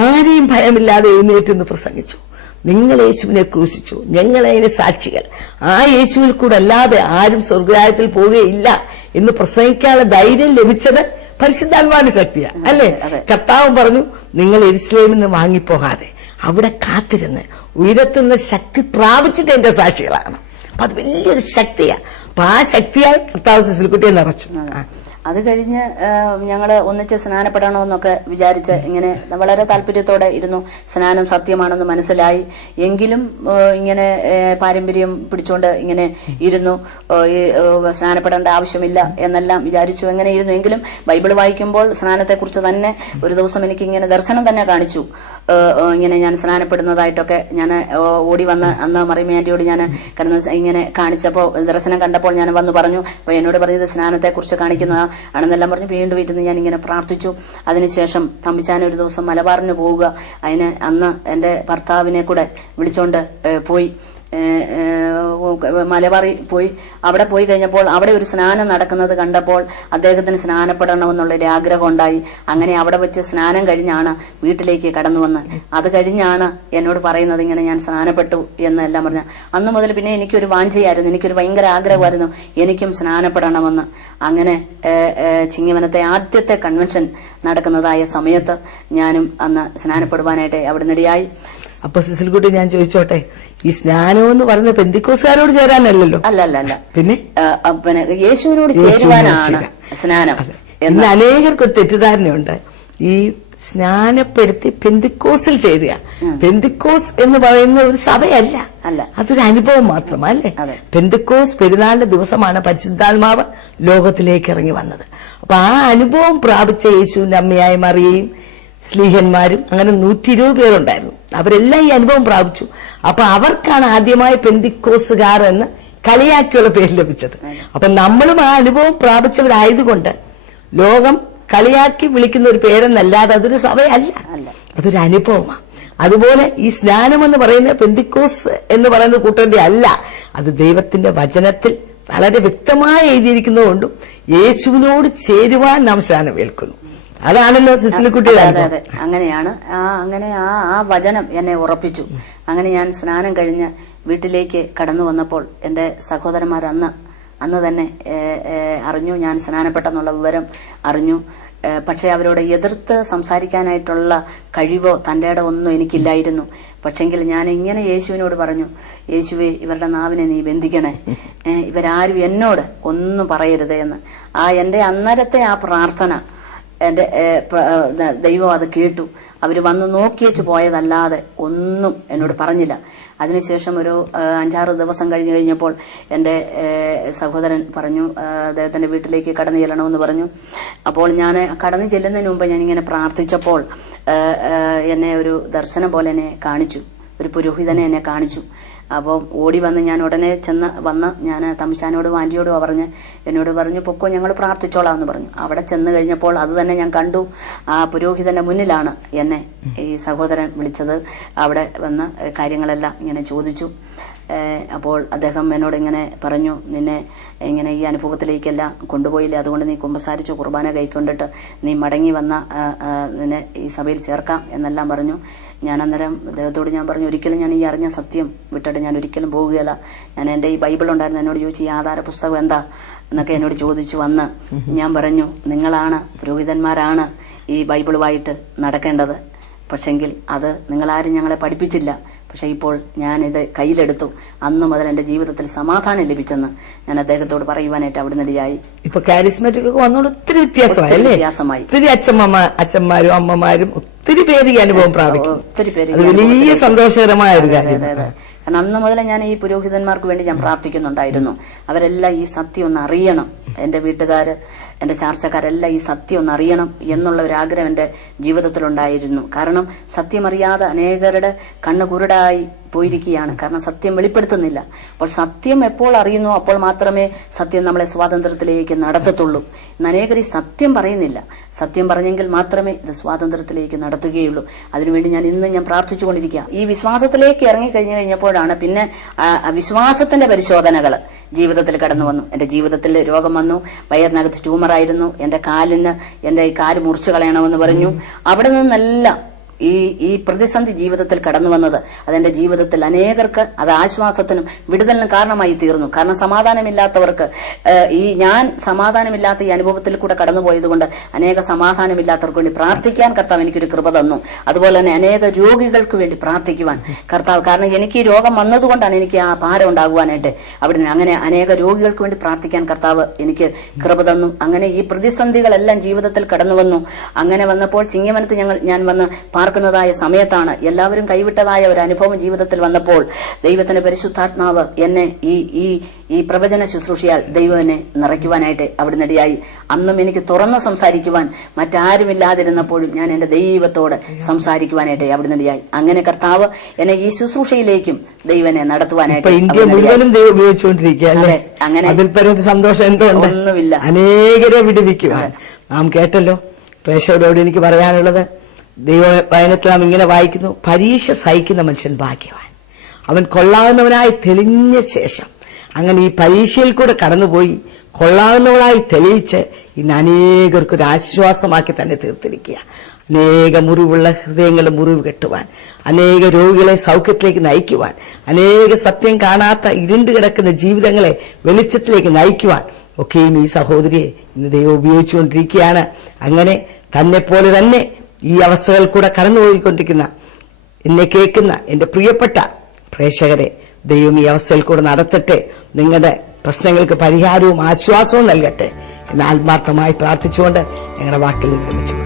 ആരെയും ഭയമില്ലാതെ എഴുന്നേറ്റ് പ്രസംഗിച്ചു. നിങ്ങൾ യേശുവിനെ ക്രൂശിച്ചു, ഞങ്ങൾ അതിന് സാക്ഷികൾ, ആ യേശുവിൽ കൂടെ അല്ലാതെ ആരും സ്വർഗരാജ്യത്തിൽ പോവുകയില്ല എന്ന് പ്രസംഗിക്കാനുള്ള ധൈര്യം ലഭിച്ചത് പരിശുദ്ധാത്മാവിന്റെ ശക്തിയാണ്, അല്ലേ? കർത്താവ് പറഞ്ഞു, നിങ്ങൾ യെരുശലേമിൽ നിന്ന് വാങ്ങിപ്പോകാതെ അവിടെ കാത്തിരുന്ന് ഉയരത്തുന്ന ശക്തി പ്രാപിച്ചിട്ട് എന്റെ സാക്ഷികളാണ്. അപ്പൊ അത് വലിയൊരു ശക്തിയാണ്. അപ്പൊ ആ ശക്തിയാൽ കർത്താവ് സിസിലിക്കുട്ടിയെ നിറച്ചു. അത് കഴിഞ്ഞ് ഞങ്ങള് ഒന്നിച്ച് സ്നാനപ്പെടണമെന്നൊക്കെ വിചാരിച്ച് ഇങ്ങനെ വളരെ താല്പര്യത്തോടെ ഇരുന്നു. സ്നാനം സത്യമാണെന്ന് മനസ്സിലായി. എങ്കിലും ഇങ്ങനെ പാരമ്പര്യം പിടിച്ചുകൊണ്ട് ഇങ്ങനെ ഇരുന്നു. സ്നാനപ്പെടേണ്ട ആവശ്യമില്ല എന്നെല്ലാം വിചാരിച്ചു. എങ്ങനെ ഇരുന്നു. എങ്കിലും ബൈബിൾ വായിക്കുമ്പോൾ സ്നാനത്തെക്കുറിച്ച് തന്നെ ഒരു ദിവസം എനിക്ക് ഇങ്ങനെ ദർശനം തന്നെ കാണിച്ചു. ഇങ്ങനെ ഞാൻ സ്നാനപ്പെടുന്നതായിട്ടൊക്കെ ഞാൻ ഓടി വന്ന് അന്ന് മറിയമ്മ ആന്റിയോട് ഞാൻ കിടന്ന് ഇങ്ങനെ കാണിച്ചപ്പോൾ ദർശനം കണ്ടപ്പോൾ ഞാൻ വന്ന് പറഞ്ഞു. അപ്പൊ എന്നോട് പറഞ്ഞത് സ്നാനത്തെക്കുറിച്ച് കാണിക്കുന്ന ആണെന്നെല്ലാം പറഞ്ഞ് വീണ്ടും ഇരുന്ന് ഞാൻ ഇങ്ങനെ പ്രാർത്ഥിച്ചു. അതിനുശേഷം തമ്പിച്ചാൻ ഒരു ദിവസം മലബാറിന് പോവുക, അതിന് അന്ന് എന്റെ ഭർത്താവിനെ കൂടെ വിളിച്ചോണ്ട് പോയി. മലബാറിൽ പോയി. അവിടെ പോയി കഴിഞ്ഞപ്പോൾ അവിടെ ഒരു സ്നാനം നടക്കുന്നത് കണ്ടപ്പോൾ അദ്ദേഹത്തിന് സ്നാനപ്പെടണമെന്നുള്ളൊരു ആഗ്രഹം ഉണ്ടായി. അങ്ങനെ അവിടെ വെച്ച് സ്നാനം കഴിഞ്ഞാണ് വീട്ടിലേക്ക് കടന്നു വന്ന്. അത് കഴിഞ്ഞാണ് എന്നോട് പറയുന്നത് ഇങ്ങനെ ഞാൻ സ്നാനപ്പെട്ടു എന്നെല്ലാം പറഞ്ഞ. അന്ന് മുതൽ പിന്നെ എനിക്കൊരു വാഞ്ചയായിരുന്നു, എനിക്കൊരു ഭയങ്കര ആഗ്രഹമായിരുന്നു എനിക്കും സ്നാനപ്പെടണമെന്ന്. അങ്ങനെ ചിങ്ങവനത്തെ ആദ്യത്തെ കൺവെൻഷൻ നടക്കുന്നതായ സമയത്ത് ഞാനും അന്ന് സ്നാനപ്പെടുവാനായിട്ട് അവിടെ നിടയായി. അപ്പൊ സിസിൽകുട്ടി, ഞാൻ ചോദിച്ചോട്ടെ, ഈ സ്നാനം എന്ന് പറയുന്നത് പെന്തിക്കോസുകാരോട് ചേരാനല്ലല്ലോ? അല്ല. പിന്നെ യേശുവിനോട് ചേരുവാനാണ് സ്നാനം. ഇന്ന് അനേകർക്ക് ഒരു തെറ്റിദ്ധാരണയുണ്ട്. ഈ സ്നാനപ്പെടുത്തി പെന്തിക്കോസിൽ ചേരുക. പെന്തിക്കോസ് എന്ന് പറയുന്ന ഒരു സഭയല്ല, അതൊരു അനുഭവം മാത്രമല്ലേ. പെന്തിക്കോസ് പെരുന്നാളിന്റെ ദിവസമാണ് പരിശുദ്ധാത്മാവ് ലോകത്തിലേക്ക് ഇറങ്ങി വന്നത്. അപ്പൊ ആ അനുഭവം പ്രാപിച്ച യേശുവിന്റെ അമ്മയായ മറിയയും സ്ലീഹന്മാരും അങ്ങനെ 120 പേരുണ്ടായിരുന്നു. അവരെല്ലാം ഈ അനുഭവം പ്രാപിച്ചു. അപ്പൊ അവർക്കാണ് ആദ്യമായി പെന്തിക്കോസുകാർ എന്ന് കളിയാക്കിയുള്ള പേര് ലഭിച്ചത്. അപ്പൊ നമ്മളും ആ അനുഭവം പ്രാപിച്ചവരായതുകൊണ്ട് ലോകം കളിയാക്കി വിളിക്കുന്ന ഒരു പേരെന്നല്ലാതെ അതൊരു സഭയല്ല, അതൊരു അനുഭവമാണ്. അതുപോലെ ഈ സ്നാനം എന്ന് പറയുന്ന പെന്തിക്കോസ് എന്ന് പറയുന്ന കൂട്ടരുടെ അല്ല, അത് ദൈവത്തിന്റെ വചനത്തിൽ വളരെ വ്യക്തമായി എഴുതിയിരിക്കുന്നതുകൊണ്ടും യേശുവിനോട് ചേരുവാൻ നാം സ്നാനം ഏൽക്കുന്നു. അതാണല്ലോ സിസിലിക്കുട്ടി. അതെ, അങ്ങനെയാണ്. അങ്ങനെ ആ വചനം എന്നെ ഉറപ്പിച്ചു. അങ്ങനെ ഞാൻ സ്നാനം കഴിഞ്ഞ് വീട്ടിലേക്ക് കടന്നു വന്നപ്പോൾ എന്റെ സഹോദരന്മാർ അന്ന് തന്നെ അറിഞ്ഞു, ഞാൻ സ്നാനപ്പെട്ടെന്നുള്ള വിവരം അറിഞ്ഞു. പക്ഷെ അവരോട് എതിർത്ത് സംസാരിക്കാനായിട്ടുള്ള കഴിവോ തന്റെ ഒന്നും എനിക്കില്ലായിരുന്നു. പക്ഷെങ്കിൽ ഞാൻ ഇങ്ങനെ യേശുവിനോട് പറഞ്ഞു, യേശുവേ, ഇവരുടെ നാവിനെ നീ ബന്ധിക്കണേ, ഇവരാരും എന്നോട് ഒന്നും പറയരുതേ എന്ന്. എന്റെ അന്നേരത്തെ ആ പ്രാർത്ഥന എന്റെ ദൈവം അത് കേട്ടു. അവര് വന്ന് നോക്കിയേച്ചു പോയതല്ലാതെ ഒന്നും എന്നോട് പറഞ്ഞില്ല. അതിനുശേഷം ഒരു 5-6 ദിവസം കഴിഞ്ഞപ്പോൾ എന്റെ സഹോദരൻ പറഞ്ഞു അദ്ദേഹത്തിന്റെ വീട്ടിലേക്ക് കടന്നു ചെല്ലണമെന്ന് പറഞ്ഞു. അപ്പോൾ ഞാൻ കടന്നു ചെല്ലുന്നതിന് മുമ്പ് ഞാനിങ്ങനെ പ്രാർത്ഥിച്ചപ്പോൾ എന്നെ ഒരു ദർശനം പോലെ എന്നെ കാണിച്ചു, ഒരു പുരോഹിതനെ എന്നെ കാണിച്ചു. അപ്പോൾ ഓടി വന്ന് ഞാൻ ഉടനെ വന്ന് ഞാൻ തമ്പുരാനോടും ആന്റിയോടും പറഞ്ഞ് എന്നോട് പറഞ്ഞു, പൊക്കോ, ഞങ്ങൾ പ്രാർത്ഥിച്ചോളാം എന്ന് പറഞ്ഞു. അവിടെ ചെന്ന് കഴിഞ്ഞപ്പോൾ അത് തന്നെ ഞാൻ കണ്ടു. ആ പുരോഹിതന്റെ മുന്നിലാണ് എന്നെ ഈ സഹോദരൻ വിളിച്ചത്. അവിടെ വന്ന് കാര്യങ്ങളെല്ലാം ഇങ്ങനെ ചോദിച്ചു. അപ്പോൾ അദ്ദേഹം എന്നോട് ഇങ്ങനെ പറഞ്ഞു, നിന്നെ ഇങ്ങനെ ഈ അനുഭവത്തിലേക്കെല്ലാം കൊണ്ടുപോയില്ലേ, അതുകൊണ്ട് നീ കുമ്പസാരിച്ചു കുർബാന കൈക്കൊണ്ടിട്ട് നീ മടങ്ങി വന്ന നിന്നെ ഈ സഭയിൽ ചേർക്കാം എന്നെല്ലാം പറഞ്ഞു. ഞാൻ അന്നേരം അദ്ദേഹത്തോട് ഞാൻ പറഞ്ഞു, ഒരിക്കലും ഞാൻ ഈ അറിഞ്ഞ സത്യം വിട്ടിട്ട് ഞാൻ ഒരിക്കലും പോവുകയില്ല. ഞാൻ എന്റെ ഈ ബൈബിൾ ഉണ്ടായിരുന്നു, എന്നോട് ചോദിച്ചു ഈ ആധാര പുസ്തകം എന്താ എന്നൊക്കെ എന്നോട് ചോദിച്ചു വന്ന് ഞാൻ പറഞ്ഞു, നിങ്ങളാണ് പുരോഹിതന്മാരാണ് ഈ ബൈബിളുമായിട്ട് നടക്കേണ്ടത്. പക്ഷെങ്കിൽ അത് നിങ്ങളാരും ഞങ്ങളെ പഠിപ്പിച്ചില്ല. പക്ഷെ ഇപ്പോൾ ഞാനിത് കയ്യിലെടുത്തു. അന്നു മുതൽ എന്റെ ജീവിതത്തിൽ സമാധാനം ലഭിച്ചെന്ന് ഞാൻ അദ്ദേഹത്തോട് പറയുവാനായിട്ട് അവിടുന്ന് ഇടയായി. ഇപ്പൊ കാരിസ്മാറ്റിക് ഒക്കെ വന്നോണ്ട് ഒത്തിരി വ്യത്യാസമായി. ഒത്തിരി അച്ഛന്മാരും അമ്മമാരും ഒത്തിരി പേര് ഈ അനുഭവം പ്രാപിക്കും. ഒത്തിരി പേര് വലിയ സന്തോഷകരമായ ഒരു കാര്യം. കാരണം അന്ന് മുതൽ ഞാൻ ഈ പുരോഹിതന്മാർക്ക് വേണ്ടി ഞാൻ പ്രാർത്ഥിക്കുന്നുണ്ടായിരുന്നു. അവരെല്ലാം ഈ സത്യം ഒന്ന് അറിയണം, എന്റെ വീട്ടുകാര് എന്റെ ചാർച്ചക്കാരെല്ലാം ഈ സത്യം ഒന്ന് അറിയണം എന്നുള്ള ഒരു ആഗ്രഹം എന്റെ ജീവിതത്തിലുണ്ടായിരുന്നു. കാരണം സത്യമറിയാതെ അനേകരുടെ കണ്ണ് കുരുടായി പോയിരിക്കുകയാണ്. കാരണം സത്യം വെളിപ്പെടുത്തുന്നില്ല. അപ്പോൾ സത്യം എപ്പോൾ അറിയുന്നു അപ്പോൾ മാത്രമേ സത്യം നമ്മളെ സ്വാതന്ത്ര്യത്തിലേക്ക് നടത്തത്തുള്ളൂ. ഇന്ന് അനേകർ ഈ സത്യം പറയുന്നില്ല. സത്യം പറഞ്ഞെങ്കിൽ മാത്രമേ ഇത് സ്വാതന്ത്ര്യത്തിലേക്ക് നടത്തുകയുള്ളൂ. അതിനുവേണ്ടി ഞാൻ പ്രാർത്ഥിച്ചുകൊണ്ടിരിക്കുക. ഈ വിശ്വാസത്തിലേക്ക് ഇറങ്ങിക്കഴിഞ്ഞു കഴിഞ്ഞപ്പോഴാണ് പിന്നെ വിശ്വാസത്തിന്റെ പരിശോധനകൾ ജീവിതത്തിൽ കടന്നു വന്നു. എന്റെ ജീവിതത്തിൽ രോഗം വന്നു. വയറിനകത്ത് ട്യൂമറായിരുന്നു. എന്റെ കാല് മുറിച്ചു കളയണമെന്ന് പറഞ്ഞു. അവിടെ നിന്നെല്ലാം ഈ പ്രതിസന്ധി ജീവിതത്തിൽ കടന്നു വന്നത് അതെന്റെ ജീവിതത്തിൽ അനേകർക്ക് അത് ആശ്വാസത്തിനും വിടുതലിനും കാരണമായി തീർന്നു. കാരണം സമാധാനമില്ലാത്തവർക്ക് ഞാൻ സമാധാനമില്ലാത്ത ഈ അനുഭവത്തിൽ കൂടെ കടന്നുപോയതുകൊണ്ട് അനേക സമാധാനമില്ലാത്തവർക്ക് വേണ്ടി പ്രാർത്ഥിക്കാൻ കർത്താവ് എനിക്കൊരു കൃപ തന്നു. അതുപോലെ തന്നെ അനേക രോഗികൾക്ക് വേണ്ടി പ്രാർത്ഥിക്കുവാൻ കർത്താവ്, കാരണം എനിക്ക് ഈ രോഗം വന്നതുകൊണ്ടാണ് എനിക്ക് ആ ഭാരം ഉണ്ടാകുവാനായിട്ട് അവിടുന്ന് അങ്ങനെ അനേക രോഗികൾക്ക് വേണ്ടി പ്രാർത്ഥിക്കാൻ കർത്താവ് എനിക്ക് കൃപ തന്നു. അങ്ങനെ ഈ പ്രതിസന്ധികളെല്ലാം ജീവിതത്തിൽ കടന്നു വന്നു. അങ്ങനെ വന്നപ്പോൾ ചിങ്ങവനത്ത് ഞാൻ വന്ന് ായ സമയത്താണ് എല്ലാവരും കൈവിട്ടതായ ഒരു അനുഭവം ജീവിതത്തിൽ വന്നപ്പോൾ ദൈവത്തിന്റെ പരിശുദ്ധാത്മാവ് എന്നെ ഈ പ്രവചന ശുശ്രൂഷയാൽ ദൈവം എന്നെ നിറയ്ക്കുവാനായിട്ട് അവിടുന്ന് ഇടയായി. അന്നും എനിക്ക് തുറന്നു സംസാരിക്കുവാൻ മറ്റാരുമില്ലാതിരുന്നപ്പോഴും ഞാൻ എന്റെ ദൈവത്തോട് സംസാരിക്കുവാനായിട്ട് അവിടുന്ന് ഇടയായി. അങ്ങനെ കർത്താവ് എന്നെ ഈ ശുശ്രൂഷയിലേക്കും ദൈവനെ നടത്തുവാനായിട്ട് ഇന്ത്യ മുഴുവനും ദൈവം ഉപയോഗിച്ചുകൊണ്ടിരിക്കുക. അങ്ങനെ അതിൽ സന്തോഷം എന്തുകൊണ്ട് ഒന്നുമില്ല. അനേകരെ വിടുവിക്കുവാൻ നാം കേട്ടല്ലോ. പ്രേക്ഷകരോട് എനിക്ക് പറയാനുള്ളത്, ദൈവവചനത്തിൽ നാം ഇങ്ങനെ വായിക്കുന്നു, പരീക്ഷ സഹിക്കുന്ന മനുഷ്യൻ ഭാഗ്യവാൻ, അവൻ കൊള്ളാവുന്നവനായി തെളിഞ്ഞ ശേഷം. അങ്ങനെ ഈ പരീക്ഷയിൽ കൂടെ കടന്നുപോയി കൊള്ളാവുന്നവനായി തെളിയിച്ച് ഇന്ന് അനേകർക്കൊരു ആശ്വാസമാക്കി തന്നെ തീർത്തിരിക്കുക. അനേക മുറിവുള്ള ഹൃദയങ്ങളുടെ മുറിവ് കെട്ടുവാൻ, അനേക രോഗികളെ സൗഖ്യത്തിലേക്ക് നയിക്കുവാൻ, അനേക സത്യം കാണാത്ത ഇരുണ്ട് കിടക്കുന്ന ജീവിതങ്ങളെ വെളിച്ചത്തിലേക്ക് നയിക്കുവാൻ ഒക്കെയും ഈ സഹോദരിയെ ഇന്ന് ദൈവം ഉപയോഗിച്ചുകൊണ്ടിരിക്കുകയാണ്. അങ്ങനെ തന്നെ പോലെ തന്നെ ഈ അവസ്ഥകൾ കൂടെ കടന്നുപോയിക്കൊണ്ടിരിക്കുന്ന എന്നെ കേൾക്കുന്ന എന്റെ പ്രിയപ്പെട്ട പ്രേക്ഷകരെ ദൈവം ഈ അവസ്ഥയിൽ കൂടെ നടത്തട്ടെ. നിങ്ങളുടെ പ്രശ്നങ്ങൾക്ക് പരിഹാരവും ആശ്വാസവും നൽകട്ടെ എന്ന് ആത്മാർത്ഥമായി പ്രാർത്ഥിച്ചുകൊണ്ട് ഞങ്ങളുടെ വാക്കിൽ വിരമിച്ചു.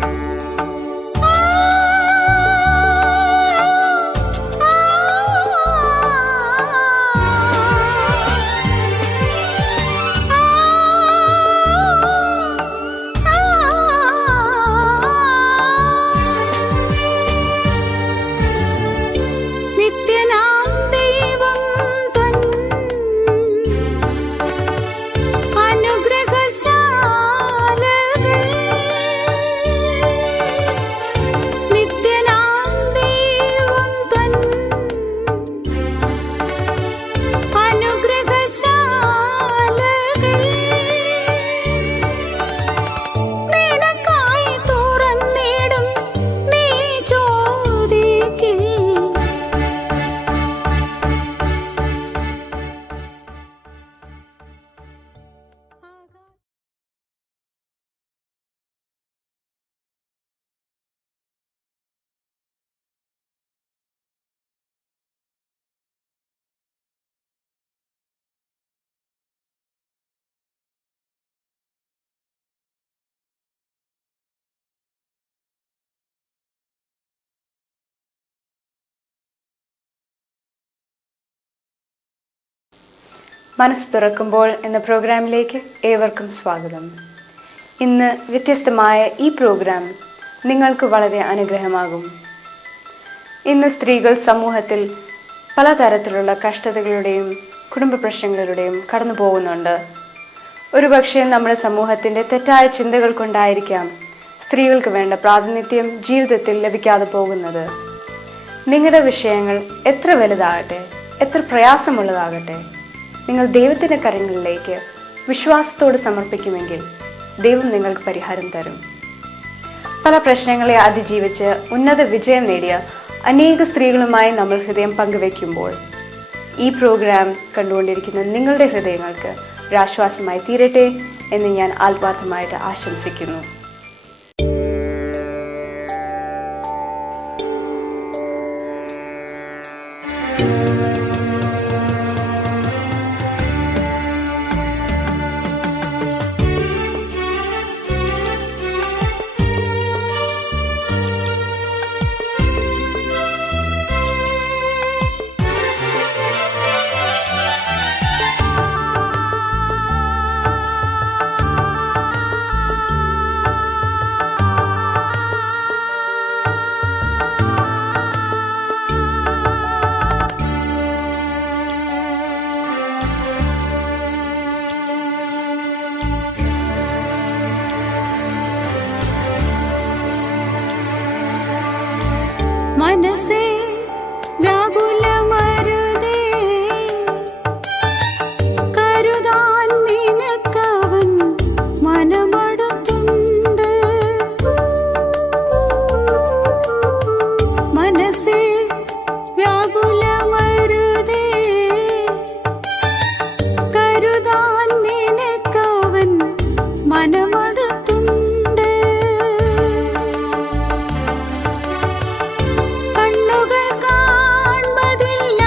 മനസ്സ് തുറക്കുമ്പോൾ എന്ന പ്രോഗ്രാമിലേക്ക് ഏവർക്കും സ്വാഗതം. ഇന്ന് വ്യത്യസ്തമായ ഈ പ്രോഗ്രാം നിങ്ങൾക്ക് വളരെ അനുഗ്രഹമാകും. ഇന്ന് സ്ത്രീകൾ സമൂഹത്തിൽ പലതരത്തിലുള്ള കഷ്ടതകളുടെയും കുടുംബ പ്രശ്നങ്ങളുടെയും കടന്നു പോകുന്നുണ്ട്. ഒരുപക്ഷെ നമ്മുടെ സമൂഹത്തിൻ്റെ തെറ്റായ ചിന്തകൾ കൊണ്ടായിരിക്കാം സ്ത്രീകൾക്ക് വേണ്ട പ്രാതിനിധ്യം ജീവിതത്തിൽ ലഭിക്കാതെ പോകുന്നത്. നിങ്ങളുടെ വിഷയങ്ങൾ എത്ര വലുതാകട്ടെ, എത്ര പ്രയാസമുള്ളതാകട്ടെ, നിങ്ങൾ ദൈവത്തിൻ്റെ കരങ്ങളിലേക്ക് വിശ്വാസത്തോട് സമർപ്പിക്കുമെങ്കിൽ ദൈവം നിങ്ങൾക്ക് പരിഹാരം തരും. പല പ്രശ്നങ്ങളെ അതിജീവിച്ച് ഉന്നത വിജയം നേടിയ അനേക സ്ത്രീകളുമായി നമ്മൾ ഹൃദയം പങ്കുവെക്കുമ്പോൾ ഈ പ്രോഗ്രാം കണ്ടുകൊണ്ടിരിക്കുന്ന നിങ്ങളുടെ ഹൃദയങ്ങൾക്ക് ഒരാശ്വാസമായി തീരട്ടെ എന്ന് ഞാൻ ആത്മാർത്ഥമായിട്ട് ആശംസിക്കുന്നു. മനസ്സേ വ്യാകുലമരുതേ, കരുതാൻ നിനക്കവൻ മനമടുത്തുണ്ട്. മനസ്സേ വ്യാകുലമരുതേ, കരുതാൻ നിനക്കവൻ മനമടുത്തുണ്ട്. കണ്ണുകൾ കാൺമതില്ല,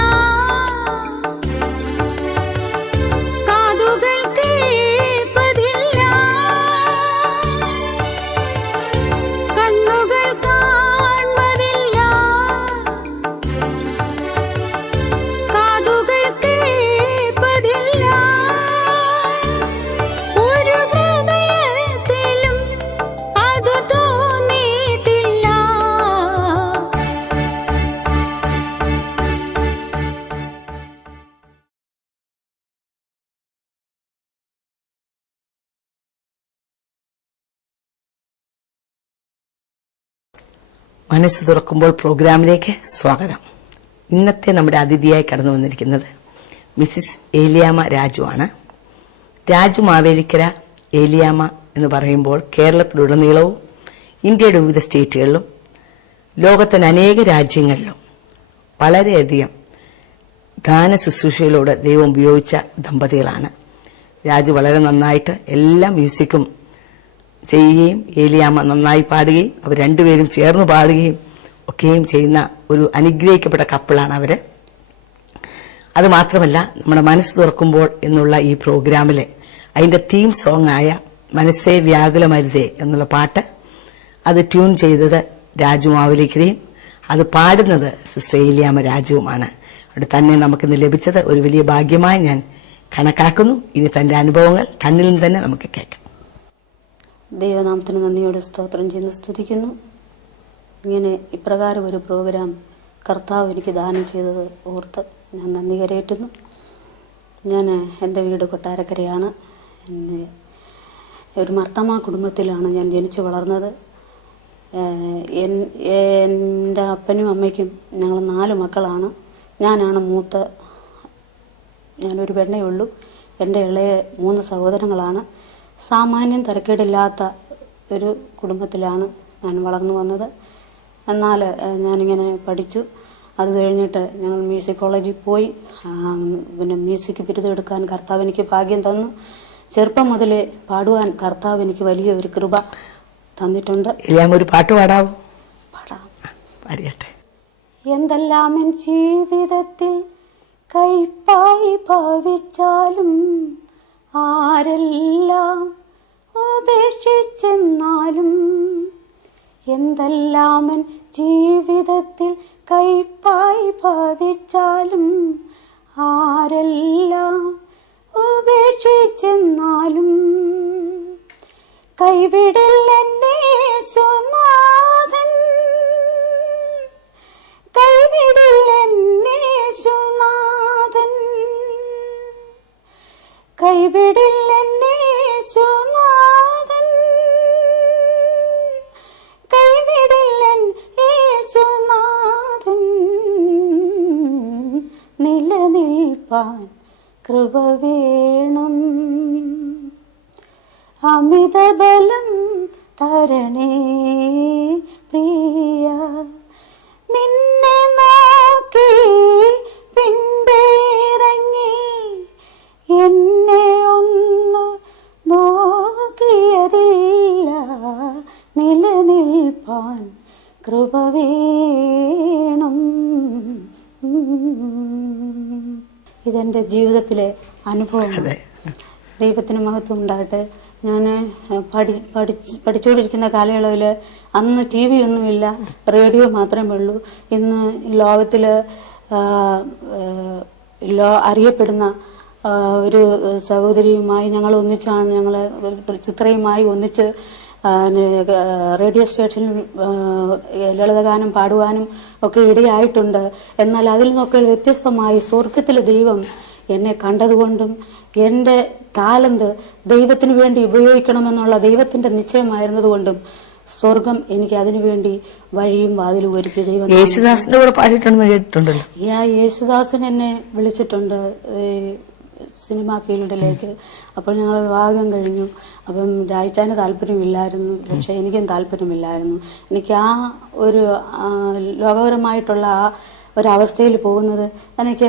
കാതുകൾ കേൾപ്പതില്ല. കണ്ണുകൾ കാൺമതില്ല, കാതുകൾ കേൾപ്പതില്ല. ഒരു ഹൃദയത്തിലും അത് തോന്നിയിട്ടില്ല. മനസ്സ് തുറക്കുമ്പോൾ പ്രോഗ്രാമിലേക്ക് സ്വാഗതം. ഇന്നത്തെ നമ്മുടെ അതിഥിയായി കടന്നു വന്നിരിക്കുന്നത് മിസ്സിസ് ഏലിയാമ്മ രാജുവാണ്. രാജു മാവേലിക്കര ഏലിയാമ്മ എന്ന് പറയുമ്പോൾ കേരളത്തിലുടനീളവും ഇന്ത്യയുടെ വിവിധ സ്റ്റേറ്റുകളിലും ലോകത്തിന് അനേക രാജ്യങ്ങളിലും വളരെയധികം ഗാന ശുശ്രൂഷയിലൂടെ ദൈവം ഉപയോഗിച്ച ദമ്പതികളാണ്. രാജു വളരെ നന്നായിട്ട് എല്ലാ മ്യൂസിക്കും ചെയ്യുകയും ഏലിയാമ്മ നന്നായി പാടുകയും അവർ രണ്ടുപേരും ചേർന്ന് പാടുകയും ഒക്കെയും ചെയ്യുന്ന ഒരു അനുഗ്രഹിക്കപ്പെട്ട കപ്പിളാണ് അവര്. അതുമാത്രമല്ല, നമ്മുടെ മനസ്സ് തുറക്കുമ്പോൾ എന്നുള്ള ഈ പ്രോഗ്രാമിലെ അതിന്റെ തീം സോങ് ആയ മനസ്സേ വ്യാകുലമരുതേ എന്നുള്ള പാട്ട് അത് ട്യൂൺ ചെയ്തത് രാജു മാവേലിക്കരയും അത് പാടുന്നത് സിസ്റ്റർ ഏലിയാമ്മ രാജുവുമാണ്. അവിടെ തന്നെ നമുക്കിന്ന് ലഭിച്ചത് ഒരു വലിയ ഭാഗ്യമായി ഞാൻ കണക്കാക്കുന്നു. ഇനി തന്റെ അനുഭവങ്ങൾ തന്നിൽ നിന്ന് തന്നെ നമുക്ക് കേൾക്കാം. ദൈവനാമത്തിന് നന്ദിയോടെ സ്തോത്രം ചെയ്യുന്നു, സ്തുതിക്കുന്നു. ഇങ്ങനെ ഇപ്രകാരം ഒരു പ്രോഗ്രാം കർത്താവ് എനിക്ക് ദാനം ചെയ്തത് ഓർത്ത് ഞാൻ നന്ദി കരയേറ്റുന്നു. ഞാൻ എൻ്റെ വീട് കൊട്ടാരക്കരയാണ്. ഒരു മർത്തമ കുടുംബത്തിലാണ് ഞാൻ ജനിച്ചു വളർന്നത്. എൻ്റെ അപ്പനും അമ്മയ്ക്കും ഞങ്ങൾ 4 മക്കളാണ്. ഞാനാണ് മൂത്ത. ഞാനൊരു പെണ്ണേ ഉള്ളൂ. എൻ്റെ ഇളയ 3 സഹോദരങ്ങളാണ്. സാമാന്യം തരക്കേടില്ലാത്ത ഒരു കുടുംബത്തിലാണ് ഞാൻ വളർന്നു വന്നത്. എന്നാൽ ഞാനിങ്ങനെ പഠിച്ചു. അത് കഴിഞ്ഞിട്ട് ഞങ്ങൾ മ്യൂസിക് കോളേജിൽ പോയി. പിന്നെ മ്യൂസിക് ബിരുദം എടുക്കാൻ കർത്താവ് എനിക്ക് ഭാഗ്യം തന്നു. ചെറുപ്പം മുതലേ പാടുവാൻ കർത്താവ് എനിക്ക് വലിയ ഒരു കൃപ തന്നിട്ടുണ്ട്. ഒരു പാട്ട് പാടാവോ? പാടാം. പാടിയട്ടെ. എന്തെല്ലാം എൻ ജീവിതത്തിൽ കൈപ്പായി ഭാവിച്ചാലും ആരെല്ലാം ഉപേക്ഷിച്ചെന്നാലും, എന്തെല്ലാം എൻ ജീവിതത്തിൽ കൈപ്പായി ഭാവിച്ചാലും ആരെല്ലാം ഉപേക്ഷിച്ചെന്നാലും കൈവിടില്ലെന്നെ യേശുനാഥൻ, കൈവിടില്ലെന്നെ യേശുനാഥൻ, കൈവിടില്ലെന്നെ യേശുനാഥൻ, കൈവിടില്ലെൻ യേശുനാഥൻ. നിലനിൽപ്പാൻ കൃപ വേണം, അമിതബലം തരണേ പ്രിയ. നിന്നെ നോക്കി പിൻപേറങ്ങി എന്നെ ഒന്ന് നോക്കിയതില്ല. നിലനിൽപ്പാൻ കൃപ വേണം. ഇതെന്റെ ജീവിതത്തിലെ അനുഭവമാണ്. ദൈവത്തിന് മഹത്വം ഉണ്ടാകട്ടെ. ഞാൻ പഠിച്ചുകൊണ്ടിരിക്കുന്ന കാലയളവിൽ അന്ന് TV ഒന്നുമില്ല, റേഡിയോ മാത്രമേ ഉള്ളൂ. ഇന്ന് ലോകത്തില് അറിയപ്പെടുന്ന ഒരു സഹോദരിയുമായി ഞങ്ങൾ ഒന്നിച്ചാണ്, ഞങ്ങള് ചിത്രയുമായി ഒന്നിച്ച് റേഡിയോ സ്റ്റേഷനിൽ ലളിതഗാനം പാടുവാനും ഒക്കെ ഇടയായിട്ടുണ്ട്. എന്നാൽ അതിൽ നിന്നൊക്കെ വ്യത്യസ്തമായി സ്വർഗത്തിലെ ദൈവം എന്നെ കണ്ടതുകൊണ്ടും എന്റെ ടാലന്റ് ദൈവത്തിനു വേണ്ടി ഉപയോഗിക്കണമെന്നുള്ള ദൈവത്തിന്റെ നിശ്ചയമായിരുന്നതുകൊണ്ടും സ്വർഗം എനിക്ക് അതിനുവേണ്ടി വഴിയും വാതിലും ഒരുക്കി. ദൈവം യേശുദാസിന്റെ കൂടെ പാടിയിട്ടുണ്ടെന്ന് കേട്ടിട്ടുണ്ടല്ലോ. യേശുദാസൻ എന്നെ വിളിച്ചിട്ടുണ്ട് സിനിമാ ഫീൽഡിലേക്ക്. അപ്പോൾ ഞങ്ങൾ വിവാഹം കഴിഞ്ഞു. അപ്പം രായിച്ചാന് താല്പര്യമില്ലായിരുന്നു, പക്ഷെ എനിക്കും താല്പര്യമില്ലായിരുന്നു. എനിക്ക് ആ ഒരു ലോകപരമായിട്ടുള്ള ആ ഒരവസ്ഥയിൽ പോകുന്നത് എനിക്ക്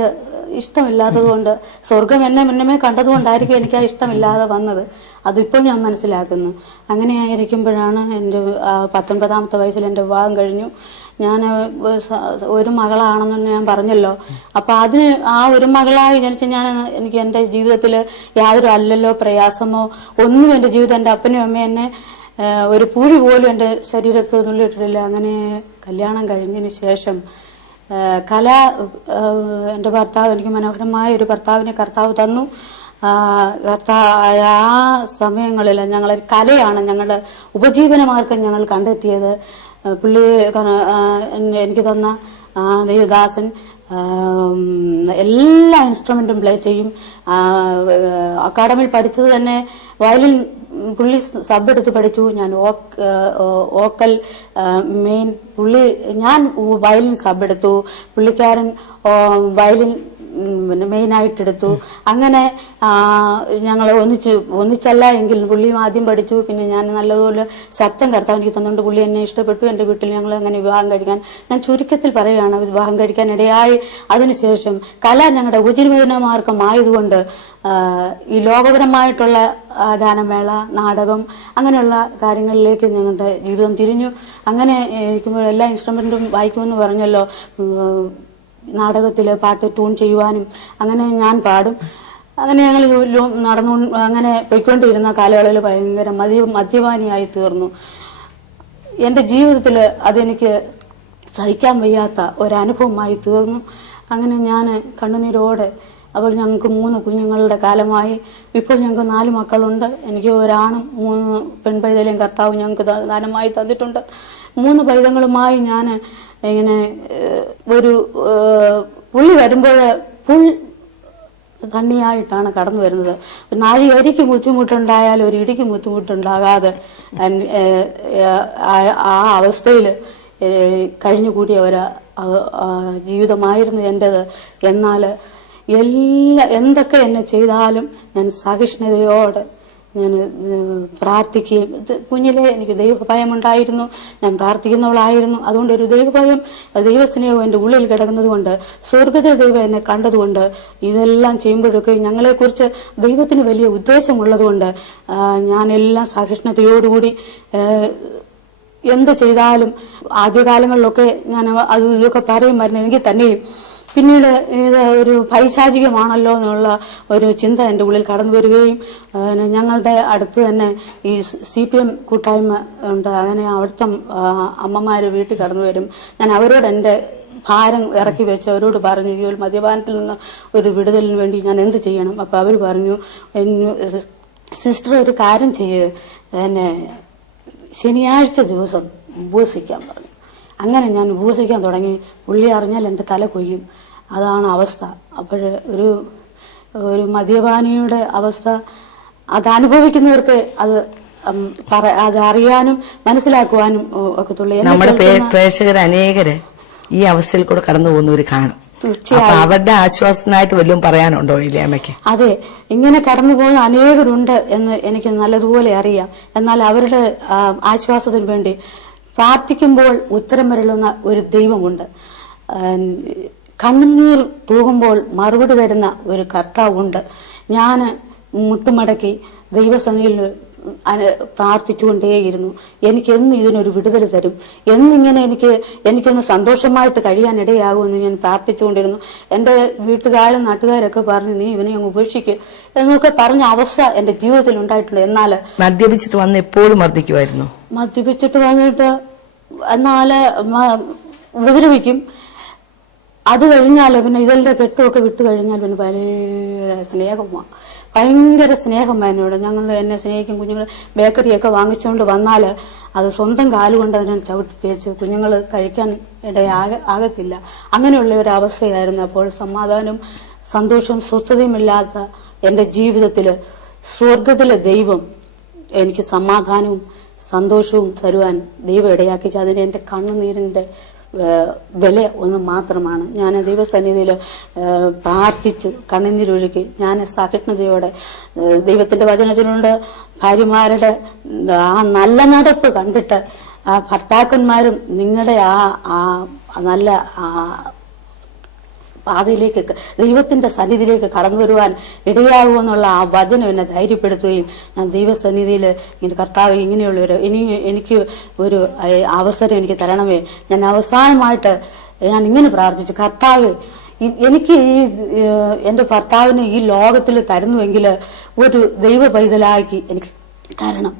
ഇഷ്ടമില്ലാത്തതുകൊണ്ട്, സ്വർഗം എന്നെ മുന്നമേ കണ്ടതുകൊണ്ടായിരിക്കും എനിക്ക് ആ ഇഷ്ടമില്ലാതെ വന്നത്. അതിപ്പോൾ ഞാൻ മനസ്സിലാക്കുന്നു. അങ്ങനെയായിരിക്കുമ്പോഴാണ് എൻ്റെ 19ാമത്തെ വയസ്സിൽ എൻ്റെ വിവാഹം കഴിഞ്ഞു. ഞാൻ ഒരു മകളാണെന്ന് ഞാൻ പറഞ്ഞല്ലോ. അപ്പൊ അതിന് ആ ഒരു മകളായി ജനിച്ച എനിക്ക് എന്റെ ജീവിതത്തിൽ യാതൊരു അല്ലല്ലോ പ്രയാസമോ ഒന്നും എന്റെ ജീവിതം, എന്റെ അപ്പനും അമ്മയും എന്നെ ഒരു പൂഴി പോലും എന്റെ ശരീരത്ത് നുള്ളിയിട്ടിട്ടില്ല. അങ്ങനെ കല്യാണം കഴിഞ്ഞതിന് ശേഷം എന്റെ ഭർത്താവ്, എനിക്ക് മനോഹരമായ ഒരു ഭർത്താവിനെ കർത്താവ് തന്നു. ആ സമയങ്ങളിൽ ഞങ്ങൾ കലയാണ് ഞങ്ങളുടെ ഉപജീവനമാർഗം ഞങ്ങൾ കണ്ടെത്തിയത്. പുള്ളി എനിക്ക് തന്ന ദേവദാസൻ എല്ലാ ഇൻസ്ട്രുമെന്റും പ്ലേ ചെയ്യും. അക്കാഡമിയിൽ പഠിച്ചത് തന്നെ വയലിൻ പുള്ളി സബ് എടുത്ത് പഠിച്ചു. ഞാൻ വോക്കൽ മെയിൻ, ഞാൻ വയലിൻ സബ് എടുത്തു, പുള്ളിക്കാരൻ വയലിൻ മെയിനായിട്ടെടുത്തു. അങ്ങനെ ഞങ്ങൾ ഒന്നിച്ചല്ല എങ്കിലും പുള്ളിയും ആദ്യം പഠിച്ചു. പിന്നെ ഞാൻ നല്ലതുപോലെ ശബ്ദം കർത്താവ് എനിക്ക് തന്നുകൊണ്ട് പുള്ളി എന്നെ ഇഷ്ടപ്പെട്ടു. എന്റെ വീട്ടിൽ ഞങ്ങൾ അങ്ങനെ വിവാഹം കഴിക്കാൻ, ഞാൻ ചുരുക്കത്തിൽ പറയുകയാണ്, വിവാഹം കഴിക്കാൻ ഇടയായി. അതിനുശേഷം കല ഞങ്ങളുടെ ഉപജീവനമാർഗമായതുകൊണ്ട് ഈ ലോകപരമായിട്ടുള്ള ഗാനമേള, നാടകം, അങ്ങനെയുള്ള കാര്യങ്ങളിലേക്ക് ഞങ്ങളുടെ ജീവിതം തിരിഞ്ഞു. അങ്ങനെ ഇരിക്കുമ്പോൾ എല്ലാ ഇൻസ്ട്രുമെന്റും വായിക്കുമെന്ന് പറഞ്ഞല്ലോ. നാടകത്തില് പാട്ട് ട്യൂൺ ചെയ്യുവാനും അങ്ങനെ ഞാൻ പാടും. അങ്ങനെ ഞങ്ങൾ അങ്ങനെ പോയിക്കൊണ്ടിരുന്ന കാലയളവിൽ ഭയങ്കര മദ്യപാനിയായി തീർന്നു. എന്റെ ജീവിതത്തിൽ അതെനിക്ക് സഹിക്കാൻ വയ്യാത്ത ഒരനുഭവമായി തീർന്നു. അങ്ങനെ ഞാൻ കണ്ണുനീരോടെ, അപ്പോൾ ഞങ്ങൾക്ക് 3 കുഞ്ഞുങ്ങളുടെ കാലമായി. ഇപ്പോൾ ഞങ്ങൾക്ക് 4 മക്കളുണ്ട്. എനിക്ക് ഒരാണും 3 പെൺപൈതലെയും കർത്താവ് ഞങ്ങൾക്ക് ദാനമായി തന്നിട്ടുണ്ട്. 3 പൈതങ്ങളുമായി ഞാൻ ഇങ്ങനെ ഒരു പുള്ളി വരുമ്പോൾ പുൾ തണ്ണിയായിട്ടാണ് കടന്നു വരുന്നത്. 4 അരിക്ക് ബുദ്ധിമുട്ടുണ്ടായാൽ ഒരു ഇടിക്ക് ബുദ്ധിമുട്ടുണ്ടാകാതെ ആ അവസ്ഥയിൽ കഴിഞ്ഞുകൂടിയ ഒരു ജീവിതമായിരുന്നു എന്റേത്. എന്നാൽ എന്തൊക്കെ എന്നെ ചെയ്താലും ഞാൻ സഹിഷ്ണുതയോടെ ഞാൻ പ്രാർത്ഥിക്കുകയും, കുഞ്ഞിലെ എനിക്ക് ദൈവഭയമുണ്ടായിരുന്നു, ഞാൻ പ്രാർത്ഥിക്കുന്നവളായിരുന്നു. അതുകൊണ്ട് ഒരു ദൈവഭയം, ദൈവസ്നേഹം എൻ്റെ ഉള്ളിൽ കിടക്കുന്നത് കൊണ്ട്, സ്വർഗത്തിൽ ദൈവം എന്നെ കണ്ടതുകൊണ്ട്, ഇതെല്ലാം ചെയ്യുമ്പോഴൊക്കെ ഞങ്ങളെക്കുറിച്ച് ദൈവത്തിന് വലിയ ഉദ്ദേശമുള്ളത് കൊണ്ട് ഞാനെല്ലാം സഹിഷ്ണുതയോടുകൂടി എന്ത് ചെയ്താലും, ആദ്യകാലങ്ങളിലൊക്കെ ഞാൻ അത് ഇതൊക്കെ പറയുമായിരുന്നു. എനിക്ക് തന്നെയും പിന്നീട് ഇത് ഒരു പൈശാചികമാണല്ലോ എന്നുള്ള ഒരു ചിന്ത എൻ്റെ ഉള്ളിൽ കടന്നു വരികയും, ഞങ്ങളുടെ അടുത്ത് തന്നെ ഈ CPM കൂട്ടായ്മ ഉണ്ട്. അങ്ങനെ അവിടുത്തെ അമ്മമാര് വീട്ടിൽ കടന്നു വരും. ഞാൻ അവരോട് എൻ്റെ ഭാരം ഇറക്കി വെച്ച് അവരോട് പറഞ്ഞു, ഈ ഒരു മദ്യപാനത്തിൽ നിന്ന് ഒരു വിടുതലിന് വേണ്ടി ഞാൻ എന്ത് ചെയ്യണം? അപ്പൊ അവർ പറഞ്ഞു, സിസ്റ്റർ ഒരു കാര്യം ചെയ്യ്, പിന്നെ ശനിയാഴ്ച ദിവസം ഉപവസിക്കാൻ പറഞ്ഞു. അങ്ങനെ ഞാൻ ഉപവസിക്കാൻ തുടങ്ങി. പുള്ളി അറിഞ്ഞാൽ എന്റെ തല കൊയ്യും, അതാണ് അവസ്ഥ. അപ്പോൾ ഒരു മദ്യപാനിയുടെ അവസ്ഥ അത് അനുഭവിക്കുന്നവർക്ക് അത് അറിയാനും മനസ്സിലാക്കുവാനും ഒക്കത്തുള്ളൂ. നമ്മുടെ പ്രേക്ഷകർ അനേകര് ഈ അവസ്ഥയിൽ കൂടെ കടന്നു പോകുന്നവര് കാണും. അപ്പൊ അവരുടെ ആശ്വാസത്തിനായിട്ട് വല്ലതും പറയാനുണ്ടോ ഇല്ലേമ്മയ്ക്ക്? അതെ, ഇങ്ങനെ കടന്നു പോകുന്ന അനേകരുണ്ട് എന്ന് എനിക്ക് നല്ലതുപോലെ അറിയാം. എന്നാൽ അവരുടെ ആശ്വാസത്തിന് വേണ്ടി പ്രാർത്ഥിക്കുമ്പോൾ ഉത്തരം വരളുന്ന ഒരു ദൈവമുണ്ട്. കണ്ണുനീർ തൂകുമ്പോൾ മറുപടി തരുന്ന ഒരു കർത്താവുണ്ട്. ഞാൻ മുട്ടുമടക്കി ദൈവസന്നിധിയിൽ പ്രാർത്ഥിച്ചുകൊണ്ടേയിരുന്നു. എനിക്ക് എന്ന് ഇതിനൊരു വിടുതൽ തരും, എന്നിങ്ങനെ എനിക്കൊന്ന് സന്തോഷമായിട്ട് കഴിയാൻ ഇടയാകുമെന്ന് ഞാൻ പ്രാർത്ഥിച്ചുകൊണ്ടിരുന്നു. എന്റെ വീട്ടുകാരും നാട്ടുകാരൊക്കെ പറഞ്ഞു, നീ ഇവനെ അങ്ങ് ഉപേക്ഷിക്കുക എന്നൊക്കെ പറഞ്ഞ അവസ്ഥ എന്റെ ജീവിതത്തിൽ ഉണ്ടായിട്ടുണ്ട്. എന്നാൽ മദ്യപിച്ചിട്ട് വന്ന് എപ്പോഴും മർദ്ദിക്കുമായിരുന്നു. മദ്യപിച്ചിട്ട് വന്നിട്ട് എന്നാല് ഉപദ്രവിക്കും. അത് കഴിഞ്ഞാൽ പിന്നെ ഇതിന്റെ കെട്ടുമൊക്കെ വിട്ടു കഴിഞ്ഞാൽ പിന്നെ ഭയങ്കര സ്നേഹമാണ്, ഭയങ്കര സ്നേഹം എന്നോട്. എന്നെ സ്നേഹിക്കും. കുഞ്ഞുങ്ങൾ ബേക്കറിയൊക്കെ വാങ്ങിച്ചുകൊണ്ട് വന്നാൽ അത് സ്വന്തം കാലുകൊണ്ട് അതിനെ ചവിട്ടി തേച്ച് കുഞ്ഞുങ്ങൾ കഴിക്കാൻ ആകത്തില്ല. അങ്ങനെയുള്ള ഒരു അവസ്ഥയായിരുന്നു. അപ്പോൾ സമാധാനവും സന്തോഷവും സ്വസ്ഥതയുമില്ലാത്ത എന്റെ ജീവിതത്തില് സ്വർഗത്തിലെ ദൈവം എനിക്ക് സമാധാനവും സന്തോഷവും തരുവാൻ ദൈവം ഇടയാക്കിച്ച് അതിന് എന്റെ കണ്ണുനീരിന്റെ വില ഒന്ന് മാത്രമാണ്. ഞാൻ ദൈവസന്നിധിയിൽ പ്രാർത്ഥിച്ചു കണ്ണുനീരൊഴുക്കി. ഞാൻ സഹിഷ്ണുതയോടെ ദൈവത്തിന്റെ വചനത്തിലുണ്ട്, ഭാര്യമാരുടെ ആ നല്ല നടപ്പ് കണ്ടിട്ട് ആ ഭർത്താക്കന്മാരും നിങ്ങളുടെ ആ നല്ല പാതയിലേക്ക് ദൈവത്തിന്റെ സന്നിധിയിലേക്ക് കടന്നു വരുവാൻ ഇടയാകുമെന്നുള്ള ആ വചനം എന്നെ ധൈര്യപ്പെടുത്തുകയും ഞാൻ ദൈവസന്നിധിയിൽ ഇങ്ങനെ കർത്താവ് ഇങ്ങനെയുള്ളൊരു എനിക്ക് ഒരു അവസരം എനിക്ക് തരണമേ. ഞാൻ അവസാനമായിട്ട് ഞാൻ ഇങ്ങനെ പ്രാർത്ഥിച്ചു, കർത്താവ് എനിക്ക് എന്റെ ഭർത്താവിനെ ഈ ലോകത്തിൽ തരുന്നുവെങ്കിൽ ഒരു ദൈവ പൈതലാക്കി എനിക്ക് തരണം.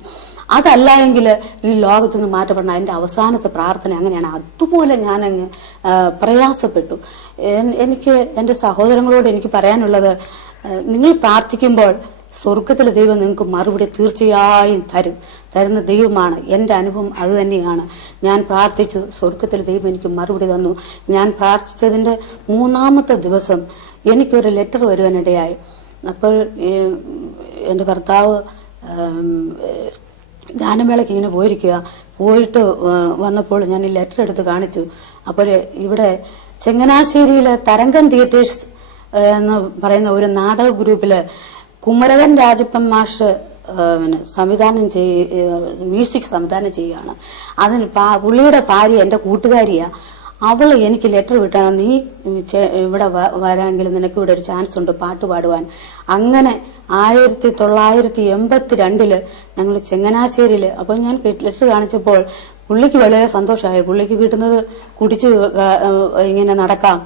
അതല്ല എങ്കിൽ ഈ ലോകത്തു നിന്ന് മാറ്റപ്പെടണം. എന്റെ അവസാനത്തെ പ്രാർത്ഥന അങ്ങനെയാണ്. അതുപോലെ ഞാനങ്ങ് പ്രയാസപ്പെട്ടു. എനിക്ക് എന്റെ സഹോദരങ്ങളോട് എനിക്ക് പറയാനുള്ളത്, നിങ്ങൾ പ്രാർത്ഥിക്കുമ്പോൾ സ്വർഗത്തിലെ ദൈവം നിങ്ങൾക്ക് മറുപടി തീർച്ചയായും തരുന്ന ദൈവമാണ്. എന്റെ അനുഭവം അത് തന്നെയാണ്. ഞാൻ പ്രാർത്ഥിച്ചു, സ്വർഗത്തിലെ ദൈവം എനിക്ക് മറുപടി തന്നു. ഞാൻ പ്രാർത്ഥിച്ചതിന്റെ 3-ാമത്തെ ദിവസം എനിക്കൊരു ലെറ്റർ വരുവാനിടയായി. അപ്പോൾ എന്റെ ഭർത്താവ് ഗാനമേളയ്ക്ക് ഇങ്ങനെ പോയിട്ട് വന്നപ്പോൾ ഞാൻ ഈ ലെറ്റർ എടുത്ത് കാണിച്ചു. അപ്പോൾ ഇവിടെ ചങ്ങനാശ്ശേരിയിലെ തരംഗം തിയേറ്റേഴ്സ് എന്ന് പറയുന്ന ഒരു നാടക ഗ്രൂപ്പില് കുമരകൻ രാജപ്പൻ മാഷ് മ്യൂസിക് സംവിധാനം ചെയ്യുകയാണ്. അതിന് പുള്ളിയുടെ ഭാര്യ എന്റെ കൂട്ടുകാരിയാ. അവള് എനിക്ക് ലെറ്റർ വിട്ടാണ്, നീ ഇവിടെ വരാമെങ്കിൽ നിനക്ക് ഇവിടെ ഒരു ചാൻസ് ഉണ്ട് പാട്ട് പാടുവാൻ. അങ്ങനെ 1982 ഞങ്ങൾ ചങ്ങനാശ്ശേരിയില്. അപ്പൊ ഞാൻ ലെറ്റർ കാണിച്ചപ്പോൾ പുള്ളിക്ക് വളരെ സന്തോഷമായി. പുള്ളിക്ക് കിട്ടുന്നത് കുടിച്ച് ഇങ്ങനെ നടക്കാം,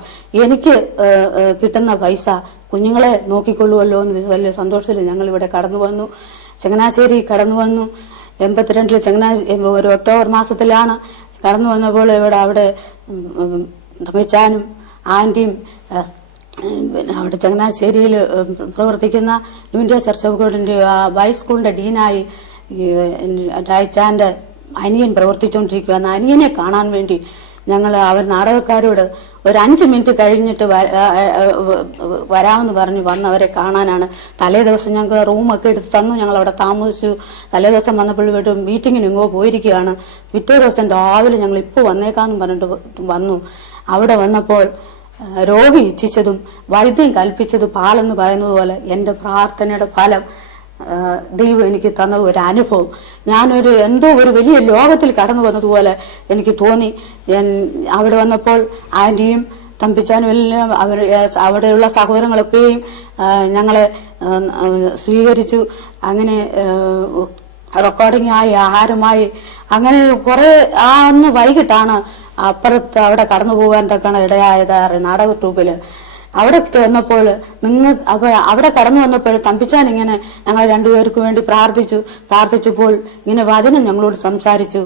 എനിക്ക് കിട്ടുന്ന പൈസ കുഞ്ഞുങ്ങളെ നോക്കിക്കൊള്ളുമല്ലോ എന്ന് വലിയ സന്തോഷത്തിൽ ഞങ്ങൾ ഇവിടെ കടന്നു വന്നു, ചങ്ങനാശ്ശേരി കടന്നു വന്നു. 82 ഒരു ഒക്ടോബർ മാസത്തിലാണ് കടന്നു വന്നപ്പോൾ അവിടെ തമിഴ്ച്ചാനും ആന്റിയും പിന്നെ അവിടെ ചങ്ങനാശ്ശേരിയിൽ പ്രവർത്തിക്കുന്ന ന്യൂ ഇന്ത്യ ചർച്ച് ഓഫ് ഗോഡിന്റെ ബൈ സ്കൂളിന്റെ ഡീനായി രായ്ച്ചാന്റെ അനിയൻ പ്രവർത്തിച്ചുകൊണ്ടിരിക്കുകയെന്ന് അനിയനെ കാണാൻ വേണ്ടി ഞങ്ങൾ അവർ നാടകക്കാരോട് ഒരു 5 മിനിറ്റ് കഴിഞ്ഞിട്ട് വരാമെന്ന് പറഞ്ഞു വന്നവരെ കാണാനാണ്. തലേ ദിവസം ഞങ്ങൾക്ക് റൂമൊക്കെ എടുത്ത് തന്നു. ഞങ്ങൾ അവിടെ താമസിച്ചു. തലേ ദിവസം വന്നപ്പോൾ മീറ്റിങ്ങിന് ഇങ്ങോ പോയിരിക്കുകയാണ്. പിറ്റേ ദിവസം രാവിലെ ഞങ്ങൾ ഇപ്പോൾ വന്നേക്കാന്ന് പറഞ്ഞിട്ട് വന്നു. അവിടെ വന്നപ്പോൾ രോഗി ഇച്ഛിച്ചതും വൈദ്യം കൽപ്പിച്ചതും പാലെന്ന് പറയുന്നത് പോലെ എന്റെ പ്രാർത്ഥനയുടെ ഫലം ദൈവം എനിക്ക് തന്ന ഒരു അനുഭവം. ഞാനൊരു എന്തോ ഒരു വലിയ ലോകത്തിൽ കടന്നു വന്നതുപോലെ എനിക്ക് തോന്നി. അവിടെ വന്നപ്പോൾ ആന്റിയും തമ്പിച്ചാനും എല്ലാം അവിടെയുള്ള സഹോദരങ്ങളൊക്കെയും ഞങ്ങളെ സ്വീകരിച്ചു. അങ്ങനെ റെക്കോർഡിംഗ് ആയി, ആഹാരമായി, അങ്ങനെ കുറെ അന്ന് വൈകിട്ടാണ് അപ്പുറത്ത് അവിടെ കടന്നു പോകാൻ തക്കാണ് ഇടയായത് നാടക ട്രൂപ്പില്. അവിടെ ചെന്നപ്പോൾ അവിടെ കടന്നു വന്നപ്പോൾ തമ്പിച്ചാൻ ഇങ്ങനെ ഞങ്ങൾ രണ്ടുപേർക്ക് വേണ്ടി പ്രാർത്ഥിച്ചപ്പോൾ ഇങ്ങനെ വചനം ഞങ്ങളോട് സംസാരിച്ചു.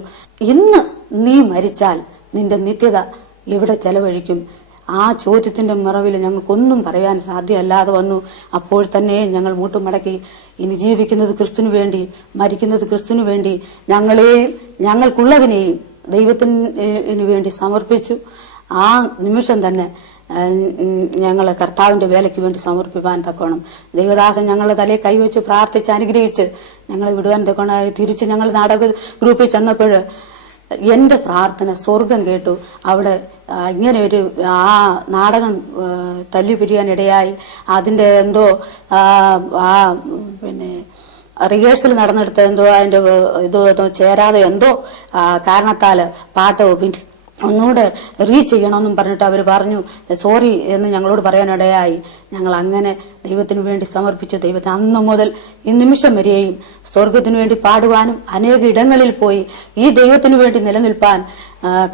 ഇന്ന് നീ മരിച്ചാൽ നിന്റെ നിത്യത എവിടെ ചെലവഴിക്കും? ആ ചോദ്യത്തിന്റെ മറവിൽ ഞങ്ങൾക്കൊന്നും പറയാൻ സാധ്യമല്ലാതെ വന്നു. അപ്പോൾ തന്നെ ഞങ്ങൾ മൂട്ടും മടക്കി ഇനി ജീവിക്കുന്നത് ക്രിസ്തുവിനു വേണ്ടി, മരിക്കുന്നത് ക്രിസ്തുവിനു വേണ്ടി, ഞങ്ങളെയും ഞങ്ങൾക്കുള്ളതിനെയും ദൈവത്തിന് വേണ്ടി സമർപ്പിച്ചു. ആ നിമിഷം തന്നെ ഞങ്ങളെ കർത്താവിന്റെ വേലയ്ക്ക് വേണ്ടി സമർപ്പിക്കാൻ തക്കോണം ദൈവദാസൻ ഞങ്ങളുടെ തലയെ കൈവച്ച് പ്രാർത്ഥിച്ച് അനുഗ്രഹിച്ച് ഞങ്ങളെ വിടുവാൻ തക്കോണം. തിരിച്ച് ഞങ്ങൾ നാടക ഗ്രൂപ്പിൽ ചെന്നപ്പോൾ എന്റെ പ്രാർത്ഥന സ്വർഗം കേട്ടു. അവിടെ ഇങ്ങനെ ഒരു ആ നാടകം തല്ലിപ്പിരിയാനിടയായി. അതിന്റെ എന്തോ പിന്നെ റിഹേഴ്സൽ നടന്നെടുത്ത എന്തോ അതിന്റെ ഇതോ ചേരാതെ എന്തോ കാരണത്താല് പാട്ടോ പിന്നെ ഒന്നുകൂടെ റീച്ച് ചെയ്യണമെന്നും പറഞ്ഞിട്ട് അവർ പറഞ്ഞു സോറി എന്ന് ഞങ്ങളോട് പറയാനിടയായി. ഞങ്ങൾ അങ്ങനെ ദൈവത്തിനു വേണ്ടി സമർപ്പിച്ചു. ദൈവത്തിന് അന്ന് മുതൽ ഈ നിമിഷം വരെയും സ്വർഗത്തിനു വേണ്ടി പാടുവാനും അനേക ഇടങ്ങളിൽ പോയി ഈ ദൈവത്തിനു വേണ്ടി നിലനിൽപ്പാൻ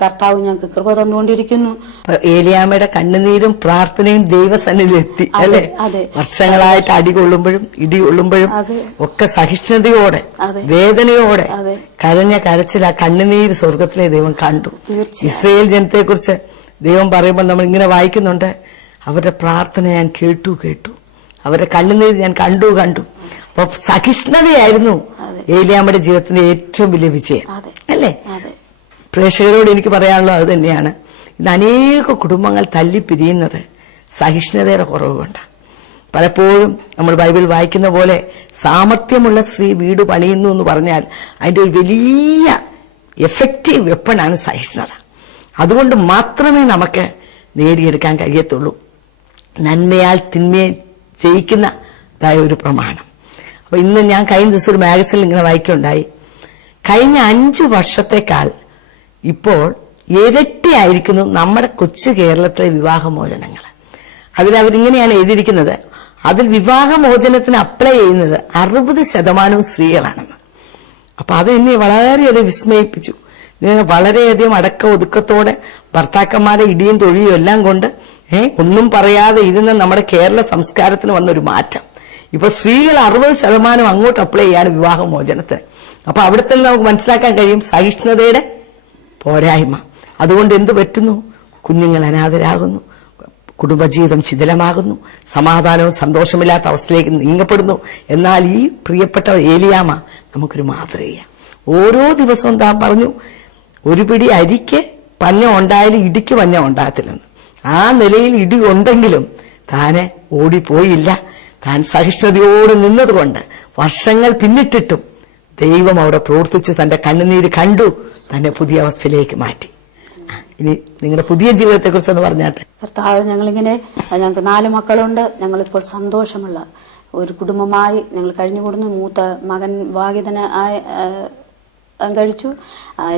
കർത്താവ് ഞങ്ങൾക്ക് കൃപ തന്നുകൊണ്ടിരിക്കുന്നു. ഏലിയാമ്മയുടെ കണ്ണുനീരും പ്രാർത്ഥനയും ദൈവസന്നിധി എത്തി അല്ലെ? വർഷങ്ങളായിട്ട് അടികൊള്ളുമ്പോഴും ഇടികൊള്ളുമ്പോഴും ഒക്കെ സഹിഷ്ണുതയോടെ വേദനയോടെ കരഞ്ഞ കരച്ചിൽ ആ കണ്ണുനീര് സ്വർഗത്തിലെ ദൈവം കണ്ടു. ഇസ്രയേൽ ജനത്തെ കുറിച്ച് ദൈവം പറയുമ്പോൾ നമ്മൾ ഇങ്ങനെ വായിക്കുന്നുണ്ട്, അവരുടെ പ്രാർത്ഥന ഞാൻ കേട്ടു അവരുടെ കണ്ണുനീര് ഞാൻ കണ്ടു. അപ്പൊ സഹിഷ്ണുതയായിരുന്നു ഏലിയാമ്മയുടെ ജീവിതത്തിന്റെ ഏറ്റവും വലിയ വിജയം അല്ലേ? പ്രേക്ഷകരോട് എനിക്ക് പറയാനുള്ളത് അത് തന്നെയാണ്. ഇന്ന് അനേക കുടുംബങ്ങൾ തല്ലിപ്പിരിയുന്നത് സഹിഷ്ണുതയുടെ കുറവ് കൊണ്ടാണ്. പലപ്പോഴും നമ്മൾ ബൈബിൾ വായിക്കുന്ന പോലെ സാമർത്ഥ്യമുള്ള സ്ത്രീ വീട് പണിയുന്നു എന്ന് പറഞ്ഞാൽ അതിന്റെ ഒരു വലിയ എഫക്റ്റീവ് വെപ്പണാണ് സഹിഷ്ണുത. അതുകൊണ്ട് മാത്രമേ നമുക്ക് നേടിയെടുക്കാൻ കഴിയത്തുള്ളൂ നന്മയാൽ തിന്മയെ ജയിക്കുന്നതായ ഒരു പ്രമാണം. അപ്പൊ ഇന്ന് ഞാൻ കഴിഞ്ഞ ദിവസം ഒരു മാഗസിനിൽ ഇങ്ങനെ വായിക്കുകയുണ്ടായി, കഴിഞ്ഞ 5 വർഷത്തേക്കാൾ ഇപ്പോൾ ഇരട്ടിയായിരിക്കുന്നു നമ്മുടെ കൊച്ചു കേരളത്തിലെ വിവാഹമോചനങ്ങൾ. അതിലവരിങ്ങനെയാണ് എഴുതിയിരിക്കുന്നത്, അതിൽ വിവാഹമോചനത്തിന് അപ്ലൈ ചെയ്യുന്നത് 60% സ്ത്രീകളാണെന്ന്. അപ്പൊ അതെന്നെ വളരെയധികം വിസ്മയിപ്പിച്ചു. വളരെയധികം അടക്ക ഒതുക്കത്തോടെ ഭർത്താക്കന്മാരെ ഇടിയും തൊഴിയും എല്ലാം കൊണ്ട് ഒന്നും പറയാതെ ഇരുന്ന നമ്മുടെ കേരള സംസ്കാരത്തിന് വന്നൊരു മാറ്റം. ഇപ്പൊ സ്ത്രീകൾ 60% അങ്ങോട്ട് അപ്ലൈ ചെയ്യാണ് വിവാഹമോചനത്തിന്. അപ്പൊ അവിടെ തന്നെ നമുക്ക് മനസ്സിലാക്കാൻ കഴിയും സഹിഷ്ണുതയുടെ പോരായ്മ. അതുകൊണ്ട് എന്ത് പറ്റുന്നു? കുഞ്ഞുങ്ങൾ അനാഥരാകുന്നു, കുടുംബജീവിതം ശിഥിലമാകുന്നു, സമാധാനവും സന്തോഷമില്ലാത്ത അവസ്ഥയിലേക്ക് നീങ്ങപ്പെടുന്നു. എന്നാൽ ഈ പ്രിയപ്പെട്ട ഏലിയാമ്മ നമുക്കൊരു മാതൃകയാണ്. ഓരോ ദിവസവും താൻ പറഞ്ഞു, ഒരു പിടി അരിക്ക് പഞ്ഞം ഉണ്ടായാലും ഇടിക്ക് പഞ്ഞം ഉണ്ടാകത്തില്ലെന്ന്. ആ നിലയിൽ ഇടി ഉണ്ടെങ്കിലും താനെ ഓടിപ്പോയില്ല. താൻ സഹിഷ്ണുതയോട് നിന്നതുകൊണ്ട് വർഷങ്ങൾ പിന്നിട്ടിട്ടും ദൈവം അവിടെ പ്രവർത്തിച്ചു, തന്റെ കണ്ണുനീര് കണ്ടു, തന്നെ പുതിയ അവസ്ഥയിലേക്ക് മാറ്റി. ഇനി നിങ്ങളുടെ പുതിയ ജീവിതത്തെ കുറിച്ചൊന്ന് പറഞ്ഞാട്ടെ. കർത്താവ് ഞങ്ങൾക്ക് 4 മക്കളുണ്ട്. ഞങ്ങളിപ്പോൾ സന്തോഷമുള്ള ഒരു കുടുംബമായി ഞങ്ങൾ കഴിഞ്ഞുകൂടുന്നു. മൂത്ത മകൻ വിവാഹിതനായി കഴിച്ചു.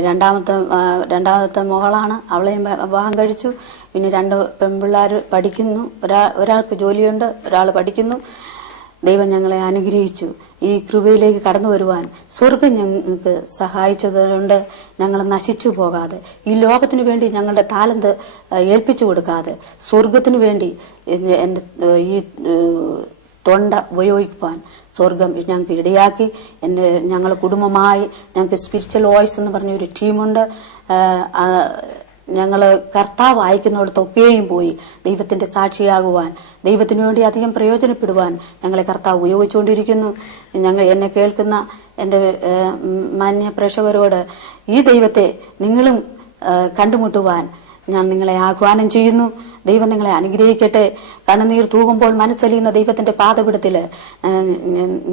രണ്ടാമത്തെ മകളാണ്, അവളെയും വിവാഹം കഴിച്ചു. പിന്നെ 2 പെൺപിള്ളേർ പഠിക്കുന്നു. ഒരാൾക്ക് ജോലിയുണ്ട്, ഒരാൾ പഠിക്കുന്നു. ദൈവം ഞങ്ങളെ അനുഗ്രഹിച്ചു. ഈ കൃപയിലേക്ക് കടന്നു വരുവാൻ സ്വർഗം ഞങ്ങൾക്ക് സഹായിച്ചതുകൊണ്ട് ഞങ്ങൾ നശിച്ചു പോകാതെ, ഈ ലോകത്തിനു വേണ്ടി ഞങ്ങളുടെ താലന്ത് ഏൽപ്പിച്ചു കൊടുക്കാതെ സ്വർഗത്തിനു വേണ്ടി ഈ തൊണ്ട ഉപയോഗിക്കുവാൻ സ്വർഗം ഞങ്ങൾക്ക് ഇടയാക്കി. ഞങ്ങൾ കുടുംബമായി ഞങ്ങൾക്ക് സ്പിരിച്വൽ വോയിസ് എന്ന് പറഞ്ഞൊരു ടീമുണ്ട്. ഞങ്ങൾ കർത്താവ് അയക്കുന്നിടത്തൊക്കെയും പോയി ദൈവത്തിന്റെ സാക്ഷിയാകുവാൻ, ദൈവത്തിനു വേണ്ടി അധികം പ്രയോജനപ്പെടുവാൻ ഞങ്ങളെ കർത്താവ് ഉപയോഗിച്ചുകൊണ്ടിരിക്കുന്നു. എന്നെ കേൾക്കുന്ന എന്റെ മാന്യ പ്രേക്ഷകരോട് ഈ ദൈവത്തെ നിങ്ങളും കണ്ടുമുട്ടുവാൻ ഞാൻ നിങ്ങളെ ആഹ്വാനം ചെയ്യുന്നു. ദൈവം നിങ്ങളെ അനുഗ്രഹിക്കട്ടെ. കണ്ണുനീർ തൂകുമ്പോൾ മനസ്സലിയുന്ന ദൈവത്തിന്റെ പാദപിടത്തില്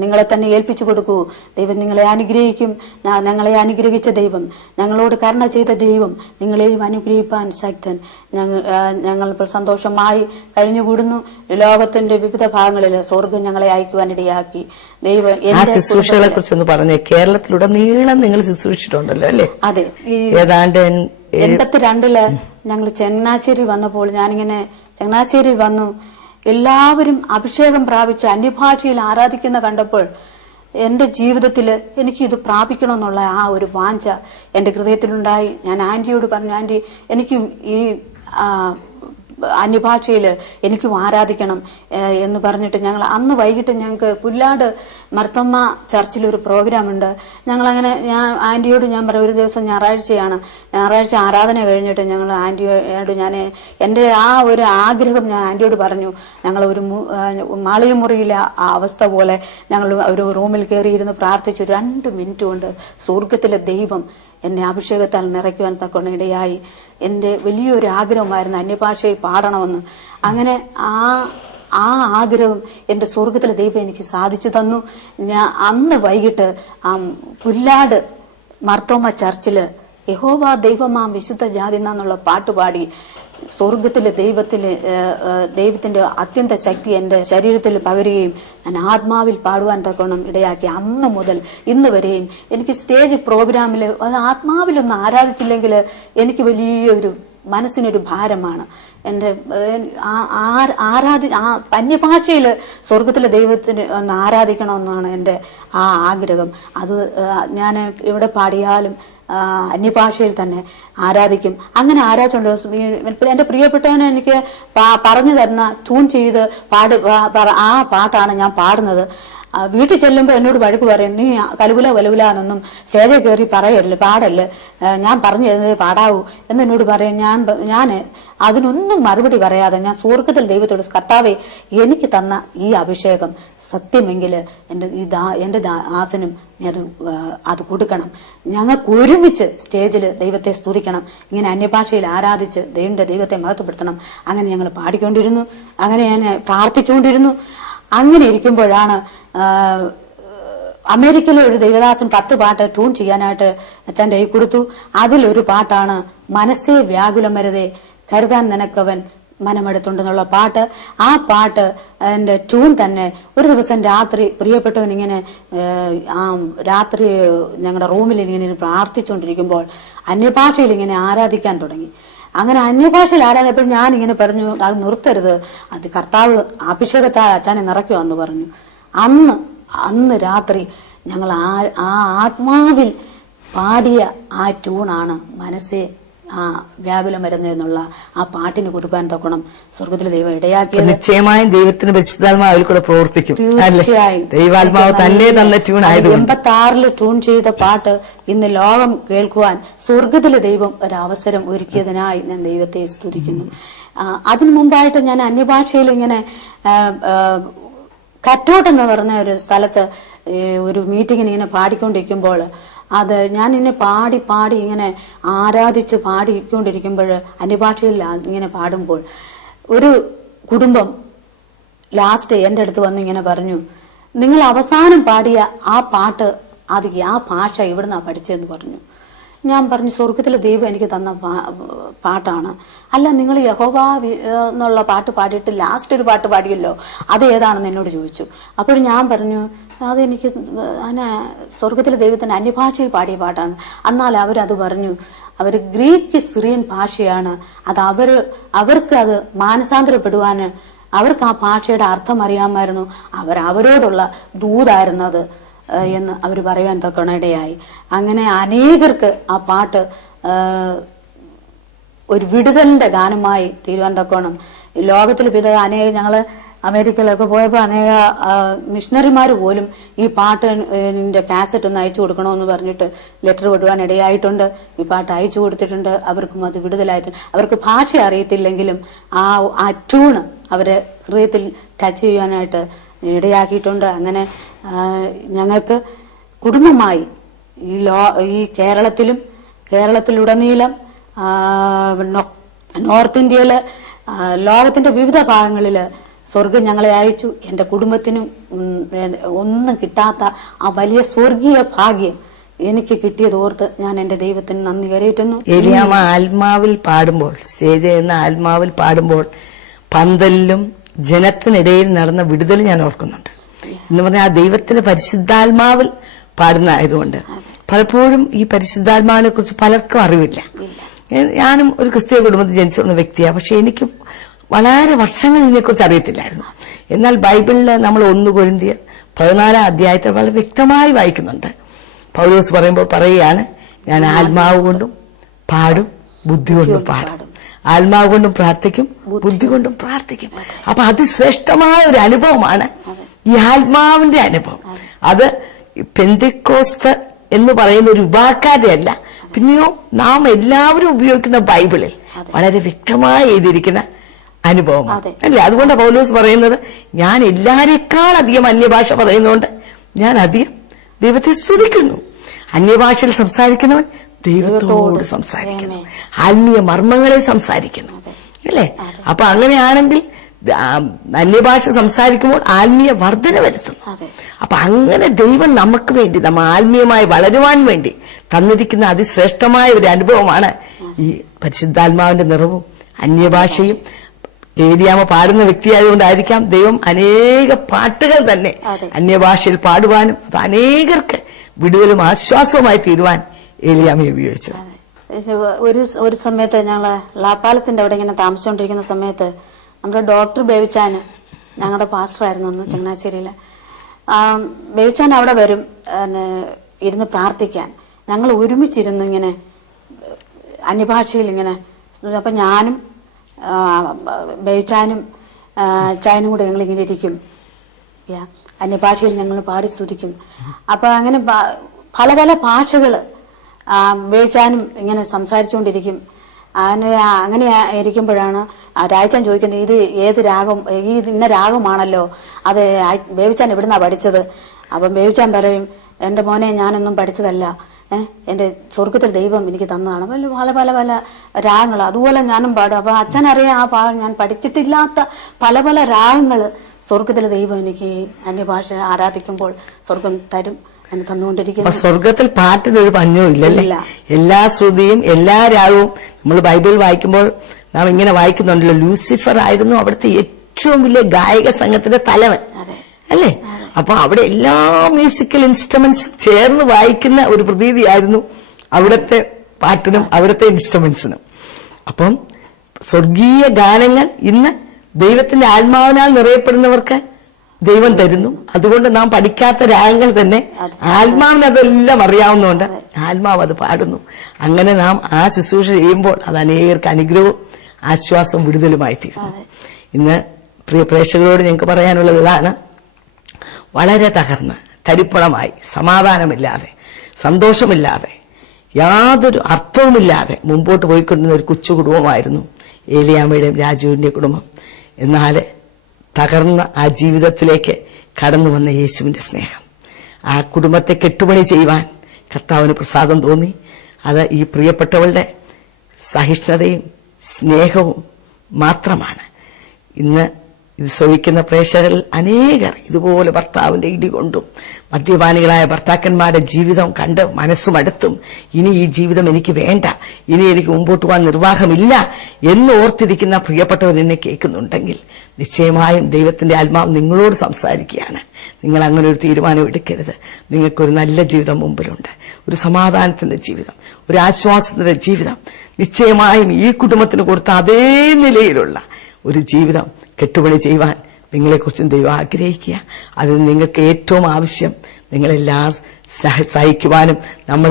നിങ്ങളെ തന്നെ ഏൽപ്പിച്ചു കൊടുക്കൂ. ദൈവം നിങ്ങളെ അനുഗ്രഹിക്കും. ഞങ്ങളെ അനുഗ്രഹിച്ച ദൈവം, ഞങ്ങളോട് കരുണ ചെയ്ത ദൈവം നിങ്ങളെയും അനുഗ്രഹിപ്പാൻ ശക്തൻ. ഞങ്ങൾ ഇപ്പോൾ സന്തോഷമായി കഴിഞ്ഞുകൂടുന്നു. ലോകത്തിന്റെ വിവിധ ഭാഗങ്ങളിൽ സ്വർഗം ഞങ്ങളെ അയക്കുവാനിടയാക്കി. ദൈവം ശുശ്രൂഷകളെ കുറിച്ചൊന്ന് പറഞ്ഞേ. കേരളത്തിലുടനീളം നിങ്ങൾ ശുശ്രൂഷിച്ചിട്ടുണ്ടല്ലോ അല്ലേ? അതെ. ഏതാണ്ട് 82 ഞങ്ങൾ ചങ്ങനാശ്ശേരി വന്നപ്പോൾ ഞാനിങ്ങനെ ചങ്ങനാശ്ശേരി വന്നു. എല്ലാവരും അഭിഷേകം പ്രാപിച്ച് അന്യഭാഷയിൽ ആരാധിക്കുന്ന കണ്ടപ്പോൾ എന്റെ ജീവിതത്തിൽ എനിക്ക് ഇത് പ്രാപിക്കണമെന്നുള്ള ആ ഒരു വാഞ്ച എന്റെ ഹൃദയത്തിലുണ്ടായി. ഞാൻ ആന്റിയോട് പറഞ്ഞു, ആന്റി എനിക്ക് ഈ അന്യഭാഷയിൽ എനിക്കും ആരാധിക്കണം എന്ന് പറഞ്ഞിട്ട് ഞങ്ങൾ അന്ന് വൈകിട്ട് ഞങ്ങൾക്ക് പുല്ലാട് മർത്തമ്മ ചർച്ചിൽ ഒരു പ്രോഗ്രാം ഉണ്ട്. ഞങ്ങളങ്ങനെ ഞാൻ ആന്റിയോട് ഞാൻ പറയും, ഒരു ദിവസം ഞായറാഴ്ച ആരാധന കഴിഞ്ഞിട്ട് ഞങ്ങൾ ആന്റിയോട് ഞാൻ എൻ്റെ ആ ഒരു ആഗ്രഹം ഞാൻ ആന്റിയോട് പറഞ്ഞു. ഞങ്ങൾ ഒരു മാളിക മുറിയിലെ ആ അവസ്ഥ പോലെ ഞങ്ങൾ ഒരു റൂമിൽ കയറിയിരുന്ന് പ്രാർത്ഥിച്ചു. 2 മിനിറ്റ് കൊണ്ട് സ്വർഗത്തിലെ ദൈവം എന്നെ അഭിഷേകത്താൽ നിറയ്ക്കുവാൻ തക്കൊണ്ട് ഇടയായി. എന്റെ വലിയൊരു ആഗ്രഹമായിരുന്നു അന്യഭാഷയിൽ പാടണമെന്ന്. അങ്ങനെ ആ ആഗ്രഹം എന്റെ സ്വർഗത്തിലെ ദൈവം എനിക്ക് സാധിച്ചു തന്നു. ഞാൻ അന്ന് വൈകിട്ട് പുല്ലാട് മർത്തോമ ചർച്ചില് യഹോവ ദൈവമാം വിശുദ്ധ ജാതി എന്നുള്ള പാട്ടുപാടി സ്വർഗത്തിലെ ദൈവത്തിന്റെ അത്യന്ത ശക്തി എന്റെ ശരീരത്തിൽ പകരുകയും ഞാൻ ആത്മാവിൽ പാടുവാൻ തക്കണം ഇടയാക്കി. അന്ന് മുതൽ ഇന്ന് വരെയും എനിക്ക് സ്റ്റേജ് പ്രോഗ്രാമിൽ ആത്മാവിലൊന്നും ആരാധിച്ചില്ലെങ്കിൽ എനിക്ക് വലിയൊരു മനസ്സിനൊരു ഭാരമാണ്. എന്റെ അന്യഭാഷയിൽ സ്വർഗത്തിലെ ദൈവത്തിന് ഒന്ന് ആരാധിക്കണമെന്നാണ് എന്റെ ആ ആഗ്രഹം. അത് ഞാൻ ഇവിടെ പാടിയാലും അന്യഭാഷയിൽ തന്നെ ആരാധിക്കും. അങ്ങനെ ആരാധിച്ചുകൊണ്ട് എന്റെ പ്രിയപ്പെട്ടവനെ എനിക്ക് പറഞ്ഞു തരുന്ന ട്യൂൺ ചെയ്ത് ആ പാട്ടാണ് ഞാൻ പാടുന്നത്. വീട്ടിൽ ചെല്ലുമ്പോ എന്നോട് വഴക്ക് പറയും, നീ കലുകുല എന്നൊന്നും സ്റ്റേജിൽ കയറി പറയല്ലേ, പാടല്ലേ, ഞാൻ പറഞ്ഞു തരുന്നത് പാടാവൂ എന്നോട് പറയും. ഞാൻ അതിനൊന്നും മറുപടി പറയാതെ ഞാൻ സ്വർഗത്തിൽ ദൈവത്തോട്, കർത്താവേ എനിക്ക് തന്ന ഈ അഭിഷേകം സത്യമെങ്കിൽ എന്റെ ദാസനും അത് കൊടുക്കണം, ഞങ്ങൾക്ക് ഒരുമിച്ച് സ്റ്റേജിൽ ദൈവത്തെ സ്തുതിക്കണം, ഇങ്ങനെ അന്യഭാഷയിൽ ആരാധിച്ച് ദൈവത്തെ മഹത്വപ്പെടുത്തണം. അങ്ങനെ ഞങ്ങൾ പാടിക്കൊണ്ടിരുന്നു, അങ്ങനെ ഞാൻ പ്രാർത്ഥിച്ചുകൊണ്ടിരുന്നു. അങ്ങനെ ഇരിക്കുമ്പോഴാണ് അമേരിക്കയിലെ ഒരു ദൈവദാസൻ 10 പാട്ട് ട്യൂൺ ചെയ്യാനായിട്ട് അച്ഛൻ്റെ കൈ കൊടുത്തു. അതിലൊരു പാട്ടാണ് മനസ്സേ വ്യാകുലം വരുതേ കരുതാൻ നിനക്കവൻ മനമെടുത്തുണ്ടെന്നുള്ള പാട്ട്. ആ പാട്ട് എന്റെ ട്യൂൺ തന്നെ ഒരു ദിവസം രാത്രി പ്രിയപ്പെട്ടവൻ ഇങ്ങനെ രാത്രി ഞങ്ങളുടെ റൂമിൽ ഇങ്ങനെ പ്രാർത്ഥിച്ചുകൊണ്ടിരിക്കുമ്പോൾ അന്യഭാഷയിൽ ഇങ്ങനെ ആരാധിക്കാൻ തുടങ്ങി. അങ്ങനെ അന്യഭാഷയിൽ ആരാധനപ്പോൾ ഞാൻ ഇങ്ങനെ പറഞ്ഞു, അത് നിർത്തരുത്, അത് കർത്താവ് അഭിഷേകത്താൽ അച്ഛനെ നിറയ്ക്കുമെന്ന് പറഞ്ഞു. അന്ന് രാത്രി ഞങ്ങൾ ആ ആത്മാവിൽ പാടിയ ആ ട്യൂണാണ് മനസ്സേ വ്യാകുലം വരുന്നതെന്നുള്ള ആ പാട്ടിന് കൊടുക്കാൻ തക്കണം സ്വർഗത്തിലെ ദൈവം ഇടയാക്കിയത്. നിശ്ചയമായും ദൈവത്തിന് പരിശുദ്ധാത്മാവിൽ കൂടെ പ്രവർത്തിക്കും. തീർച്ചയായും ദൈവാത്മാവ് തന്നെ തന്ന ട്യൂൺ ആയതുകൊണ്ട് 86 ട്യൂൺ ചെയ്ത പാട്ട് ഇന്ന് ലോകം കേൾക്കുവാൻ സ്വർഗത്തിലെ ദൈവം ഒരവസരം ഒരുക്കിയതിനായി ഞാൻ ദൈവത്തെ സ്തുതിക്കുന്നു. അതിനു മുമ്പായിട്ട് ഞാൻ അന്യഭാഷയിൽ ഇങ്ങനെ കറ്റോട്ട് എന്ന് പറഞ്ഞ ഒരു സ്ഥലത്ത് ഒരു മീറ്റിങ്ങിന് ഇങ്ങനെ പാടിക്കൊണ്ടിരിക്കുമ്പോൾ അത് ഞാൻ ഇങ്ങനെ പാടി ഇങ്ങനെ ആരാധിച്ച് പാടിക്കൊണ്ടിരിക്കുമ്പോൾ അന്യഭാഷയിൽ ഇങ്ങനെ പാടുമ്പോൾ ഒരു കുടുംബം ലാസ്റ്റ് എന്റെ അടുത്ത് വന്ന് ഇങ്ങനെ പറഞ്ഞു, നിങ്ങൾ അവസാനം പാടിയ ആ പാട്ട് ആ ഭാഷ എവിടുന്നാ പഠിച്ചതെന്ന് പറഞ്ഞു. ഞാൻ പറഞ്ഞു, സ്വർഗത്തിലെ ദൈവം എനിക്ക് തന്ന പാട്ടാണ്. അല്ല, നിങ്ങൾ യഹോവ എന്നുള്ള പാട്ട് പാടിയിട്ട് ലാസ്റ്റ് ഒരു പാട്ട് പാടിയല്ലോ, അത് ഏതാണെന്ന് എന്നോട് ചോദിച്ചു. അപ്പോൾ ഞാൻ പറഞ്ഞു, അതെനിക്ക് സ്വർഗത്തിലെ ദൈവത്തിന്റെ അന്യഭാഷയിൽ പാടിയ പാട്ടാണ്. എന്നാൽ അവരത് പറഞ്ഞു, അവർ ഗ്രീക്ക് സിറിയൻ ഭാഷയാണ്, അത് അവർക്ക് അത് മാനസാന്തരപ്പെടുവാന് അവർക്ക് ആ ഭാഷയുടെ അർത്ഥം അറിയാമായിരുന്നു, അവരോടുള്ള ദൂതായിരുന്നത് എന്ന് അവർ പറയാൻ തക്കണയിടയായി. അങ്ങനെ അനേകർക്ക് ആ പാട്ട് ഒരു വിടുതലിന്റെ ഗാനമായി തീരുവാൻ തക്കോണം. ലോകത്തിൽ ഞങ്ങള് അമേരിക്കയിലൊക്കെ പോയപ്പോൾ അനേക മിഷണറിമാർ പോലും ഈ പാട്ടിന്റെ കാസറ്റ് ഒന്ന് അയച്ചു കൊടുക്കണമെന്ന് പറഞ്ഞിട്ട് ലെറ്റർ വിടുവാൻ ഇടയായിട്ടുണ്ട്. ഈ പാട്ട് അയച്ചു കൊടുത്തിട്ടുണ്ട്. അവർക്കും അത് വിടുതലായിട്ടുണ്ട്. അവർക്ക് ഭാഷ അറിയത്തില്ലെങ്കിലും ആ ട്യൂണ് അവരെ ഹൃദയത്തിൽ ടച്ച് ചെയ്യാനായിട്ട് ഇടയാക്കിയിട്ടുണ്ട്. അങ്ങനെ ഞങ്ങൾക്ക് കുടുംബമായി ഈ കേരളത്തിലുടനീളം നോർത്ത് ഇന്ത്യയില് ലോകത്തിന്റെ വിവിധ ഭാഗങ്ങളില് സ്വർഗം ഞങ്ങളെ അയച്ചു. എന്റെ കുടുംബത്തിനും ഒന്നും കിട്ടാത്ത ആ വലിയ സ്വർഗീയ ഭാഗ്യം എനിക്ക് കിട്ടിയത് ഓർത്ത് ഞാൻ എന്റെ ദൈവത്തിന് നന്ദി കരയറ്റുന്നു. ഏലിയാമ്മ ആത്മാവിൽ പാടുമ്പോൾ, സ്റ്റേജിൽ നിന്ന് ആത്മാവിൽ പാടുമ്പോൾ പന്തലിലും ജനത്തിനിടയിൽ നടന്ന വിടുതൽ ഞാൻ ഓർക്കുന്നുണ്ട്. എന്ന് പറഞ്ഞാൽ ആ ദൈവത്തിന്റെ പരിശുദ്ധാത്മാവിൽ പാടുന്ന ആയതുകൊണ്ട് പലപ്പോഴും ഈ പരിശുദ്ധാത്മാവിനെ കുറിച്ച് പലർക്കും അറിവില്ല. ഞാനും ഒരു ക്രിസ്തീയ കുടുംബത്തിൽ ജനിച്ചു വന്ന വ്യക്തിയാണ്. പക്ഷെ എനിക്ക് വളരെ വർഷങ്ങൾ ഇതിനെക്കുറിച്ച് അറിയത്തില്ലായിരുന്നു. എന്നാൽ ബൈബിളിൽ നമ്മൾ 1 കൊരിന്ത്യർ 14 അധ്യായത്തിൽ വളരെ വ്യക്തമായി വായിക്കുന്നുണ്ട്. പൗലോസ് പറയുമ്പോൾ പറയുകയാണ്, ഞാൻ ആത്മാവ് കൊണ്ടും പാടും ബുദ്ധി കൊണ്ടും പാടും. ആത്മാവ് കൊണ്ടും പ്രാർത്ഥിക്കും, ബുദ്ധി കൊണ്ടും പ്രാർത്ഥിക്കും. അപ്പൊ അതിശ്രേഷ്ഠമായ ഒരു അനുഭവമാണ് ഈ ആത്മാവിന്റെ അനുഭവം. അത് പെന്തിക്കോസ്ത് എന്ന് പറയുന്ന ഒരു ഉപാക്കാരല്ല, പിന്നെയോ നാം എല്ലാവരും ഉപയോഗിക്കുന്ന ബൈബിളിൽ വളരെ വ്യക്തമായി എഴുതിയിരിക്കുന്ന അനുഭവമാണ് അല്ലേ. അതുകൊണ്ട് പൗലോസ് പറയുന്നത്, ഞാൻ എല്ലാരെക്കാൾ അധികം അന്യഭാഷ പറയുന്നതുകൊണ്ട് ഞാൻ അധികം ദൈവത്തെ സ്തുതിക്കുന്നു. അന്യഭാഷയിൽ സംസാരിക്കുന്നവൻ ദൈവത്തോട് സംസാരിക്കുന്നു, ആത്മീയ മർമ്മങ്ങളെ സംസാരിക്കുന്നു അല്ലേ. അപ്പൊ അങ്ങനെയാണെങ്കിൽ അന്യഭാഷ സംസാരിക്കുമ്പോൾ ആത്മീയ വർധന വരുത്തുന്നു. അപ്പൊ അങ്ങനെ ദൈവം നമുക്ക് വേണ്ടി, നമ്മൾ ആത്മീയമായി വളരുവാൻ വേണ്ടി തന്നിരിക്കുന്ന അതിശ്രേഷ്ഠമായ ഒരു അനുഭവമാണ് ഈ പരിശുദ്ധാത്മാവിന്റെ നിറവും അന്യഭാഷയും. ഏലിയാമ പാടുന്ന വ്യക്തിയായതുകൊണ്ടായിരിക്കാം ദൈവം അനേക പാട്ടുകൾ തന്നെ അന്യഭാഷയിൽ പാടുവാനും അത് അനേകർക്ക് വിടുതലും ആശ്വാസവുമായി തീരുവാൻ ഏലിയാമയെ ഉപയോഗിച്ചത്. ഒരു സമയത്ത് ഞങ്ങള് ലാപ്പാലത്തിന്റെ അവിടെ ഇങ്ങനെ താമസിച്ചുകൊണ്ടിരിക്കുന്ന സമയത്ത് നമ്മുടെ ഡോക്ടർ ബേബിച്ചാന്, ഞങ്ങളുടെ പാസ്റ്ററായിരുന്നു അന്ന് ചങ്ങനാശ്ശേരിയില്, ബേബിച്ചാൻ അവിടെ വരും ഇരുന്ന് പ്രാർത്ഥിക്കാൻ. ഞങ്ങൾ ഒരുമിച്ചിരുന്നു ഇങ്ങനെ അന്യഭാഷയിൽ ഇങ്ങനെ. അപ്പൊ ഞാനും ബേബിച്ചാനും ചായനും കൂടെ ഞങ്ങൾ ഇങ്ങനെ ഇരിക്കും, അന്യഭാഷയിൽ ഞങ്ങൾ പാടി സ്തുതിക്കും. അപ്പൊ അങ്ങനെ പല പല ഭാഷകള് ബേബിച്ചാനും ഇങ്ങനെ സംസാരിച്ചുകൊണ്ടിരിക്കും. അങ്ങനെ ഇരിക്കുമ്പോഴാണ് രാജാൻ ചോദിക്കുന്നത്, ഇത് ഏത് രാഗം, ഈ ഇന്ന രാഗമാണല്ലോ, അത് ബേബിച്ചാൻ എവിടുന്നാ പഠിച്ചത്? അപ്പം ബേബിച്ചാൻ പറയും, എന്റെ മോനെ ഞാനൊന്നും പഠിച്ചതല്ല, എന്റെ സ്വർഗത്തിൽ ദൈവം എനിക്ക് തന്നതാണ്. പല പല പല രാഗങ്ങൾ അതുപോലെ ഞാനും പാടും. അപ്പൊ അച്ഛനറിയാം ആ ഞാൻ പഠിച്ചിട്ടില്ലാത്ത പല പല രാഗങ്ങള് സ്വർഗത്തിലെ ദൈവം എനിക്ക് അന്യഭാഷ ആരാധിക്കുമ്പോൾ സ്വർഗം തരും എന്ന് തന്നുകൊണ്ടിരിക്കുന്നു. സ്വർഗത്തിൽ പാട്ടിനൊരു പഞ്ഞവും ഇല്ലല്ലേ. എല്ലാ ശ്രുതിയും എല്ലാ രാഗവും നമ്മൾ ബൈബിൾ വായിക്കുമ്പോൾ നാം ഇങ്ങനെ വായിക്കുന്നുണ്ടല്ലോ, ലൂസിഫർ ആയിരുന്നു അവിടുത്തെ ഏറ്റവും വലിയ ഗായക സംഘത്തിന്റെ തലവൻ അല്ലേ. അപ്പൊ അവിടെ എല്ലാ മ്യൂസിക്കൽ ഇൻസ്ട്രുമെന്റ്സും ചേർന്ന് വായിക്കുന്ന ഒരു പ്രതീതിയായിരുന്നു അവിടുത്തെ പാട്ടിനും അവിടുത്തെ ഇൻസ്ട്രുമെന്റ്സിനും. അപ്പം സ്വർഗീയ ഗാനങ്ങൾ ഇന്ന് ദൈവത്തിന്റെ ആത്മാവിനാൽ നിറയപ്പെടുന്നവർക്ക് ദൈവം തരുന്നു. അതുകൊണ്ട് നാം പഠിക്കാത്ത രാഗങ്ങൾ തന്നെ ആത്മാവിന് അതെല്ലാം അറിയാവുന്നതുകൊണ്ട് ആത്മാവ് അത് പാടുന്നു. അങ്ങനെ നാം ആ ശുശ്രൂഷ ചെയ്യുമ്പോൾ അത് അനേകർക്ക് അനുഗ്രഹവും ആശ്വാസവും വിടുതലുമായി തീരുന്നു. ഇന്ന് പ്രിയ പ്രേക്ഷകരോട് ഞങ്ങൾക്ക് പറയാനുള്ളത് ഇതാണ്. വളരെ തകർന്ന് തരിപ്പണമായി സമാധാനമില്ലാതെ സന്തോഷമില്ലാതെ യാതൊരു അർത്ഥവുമില്ലാതെ മുമ്പോട്ട് പോയിക്കൊണ്ടിരുന്ന ഒരു കൊച്ചു കുടുംബമായിരുന്നു ഏലിയാമ്മയുടെയും രാജുവിന്റെയും കുടുംബം. എന്നാൽ തകർന്ന ആ ജീവിതത്തിലേക്ക് കടന്നു വന്ന യേശുവിന്റെ സ്നേഹം, ആ കുടുംബത്തെ കെട്ടുപണി ചെയ്യുവാൻ കർത്താവിന് പ്രസാദം തോന്നി. അത് ഈ പ്രിയപ്പെട്ടവളുടെ സഹിഷ്ണുതയും സ്നേഹവും മാത്രമാണ്. ഇന്ന് ഇത് ശ്രവിക്കുന്ന പ്രേക്ഷകരിൽ അനേകർ ഇതുപോലെ ഭർത്താവിന്റെ ഇടികൊണ്ടും മദ്യപാനികളായ ഭർത്താക്കന്മാരുടെ ജീവിതം കണ്ട് മനസ്സുമടുത്തും ഇനി ഈ ജീവിതം എനിക്ക് വേണ്ട, ഇനി എനിക്ക് മുമ്പോട്ട് പോകാൻ നിർവാഹമില്ല എന്ന് ഓർത്തിരിക്കുന്ന പ്രിയപ്പെട്ടവർ എന്നെ കേൾക്കുന്നുണ്ടെങ്കിൽ നിശ്ചയമായും ദൈവത്തിന്റെ ആത്മാവ് നിങ്ങളോട് സംസാരിക്കുകയാണ്. നിങ്ങൾ അങ്ങനെ ഒരു തീരുമാനം എടുക്കരുത്. നിങ്ങൾക്കൊരു നല്ല ജീവിതം മുമ്പിലുണ്ട്, ഒരു സമാധാനത്തിന്റെ ജീവിതം, ഒരു ആശ്വാസത്തിന്റെ ജീവിതം. നിശ്ചയമായും ഈ കുടുംബത്തിന് കൊടുത്ത അതേ നിലയിലുള്ള ഒരു ജീവിതം കെട്ടുപണി ചെയ്യുവാൻ നിങ്ങളെക്കുറിച്ചും ദൈവം ആഗ്രഹിക്കുക. അതിന് നിങ്ങൾക്ക് ഏറ്റവും ആവശ്യം നിങ്ങളെല്ലാം സഹിക്കുവാനും. നമ്മൾ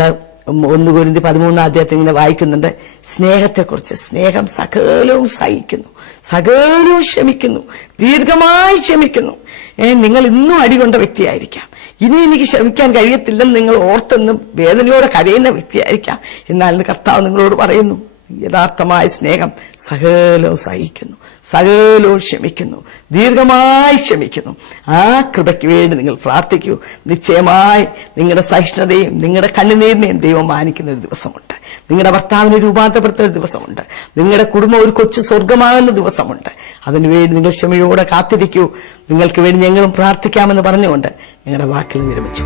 1 കൊരിന്ത്യർ 13 ഇങ്ങനെ വായിക്കുന്നുണ്ട് സ്നേഹത്തെക്കുറിച്ച്. സ്നേഹം സകലവും സഹിക്കുന്നു, സകലവും ക്ഷമിക്കുന്നു, ദീർഘമായി ക്ഷമിക്കുന്നു. നിങ്ങൾ ഇന്നും അടികൊണ്ട വ്യക്തിയായിരിക്കാം, ഇനി എനിക്ക് ക്ഷമിക്കാൻ കഴിയത്തില്ലെന്ന് നിങ്ങൾ ഓർത്തെന്നും വേദനയോടെ കരയുന്ന വ്യക്തിയായിരിക്കാം. എന്നാൽ കർത്താവ് നിങ്ങളോട് പറയുന്നു, യഥാർത്ഥമായ സ്നേഹം സകലവും സഹിക്കുന്നു, സകലവും ക്ഷമിക്കുന്നു, ദീർഘമായി ക്ഷമിക്കുന്നു. ആ കൃപയ്ക്ക് വേണ്ടി നിങ്ങൾ പ്രാർത്ഥിക്കൂ. നിശ്ചയമായി നിങ്ങളുടെ സഹിഷ്ണുതയും നിങ്ങളുടെ കണ്ണുനീരിനെയും ദൈവം മാനിക്കുന്ന ഒരു ദിവസമുണ്ട്. നിങ്ങളുടെ ഭർത്താവിനെ രൂപാന്തരപ്പെടുത്തുന്ന ഒരു ദിവസമുണ്ട്. നിങ്ങളുടെ കുടുംബം ഒരു കൊച്ചു സ്വർഗമാകുന്ന ദിവസമുണ്ട്. അതിനുവേണ്ടി നിങ്ങൾ ക്ഷമയോടെ കാത്തിരിക്കൂ. നിങ്ങൾക്ക് വേണ്ടി ഞങ്ങളും പ്രാർത്ഥിക്കാമെന്ന് പറഞ്ഞുകൊണ്ട് ഞങ്ങളുടെ വാക്കിൽ വിരമിച്ചു.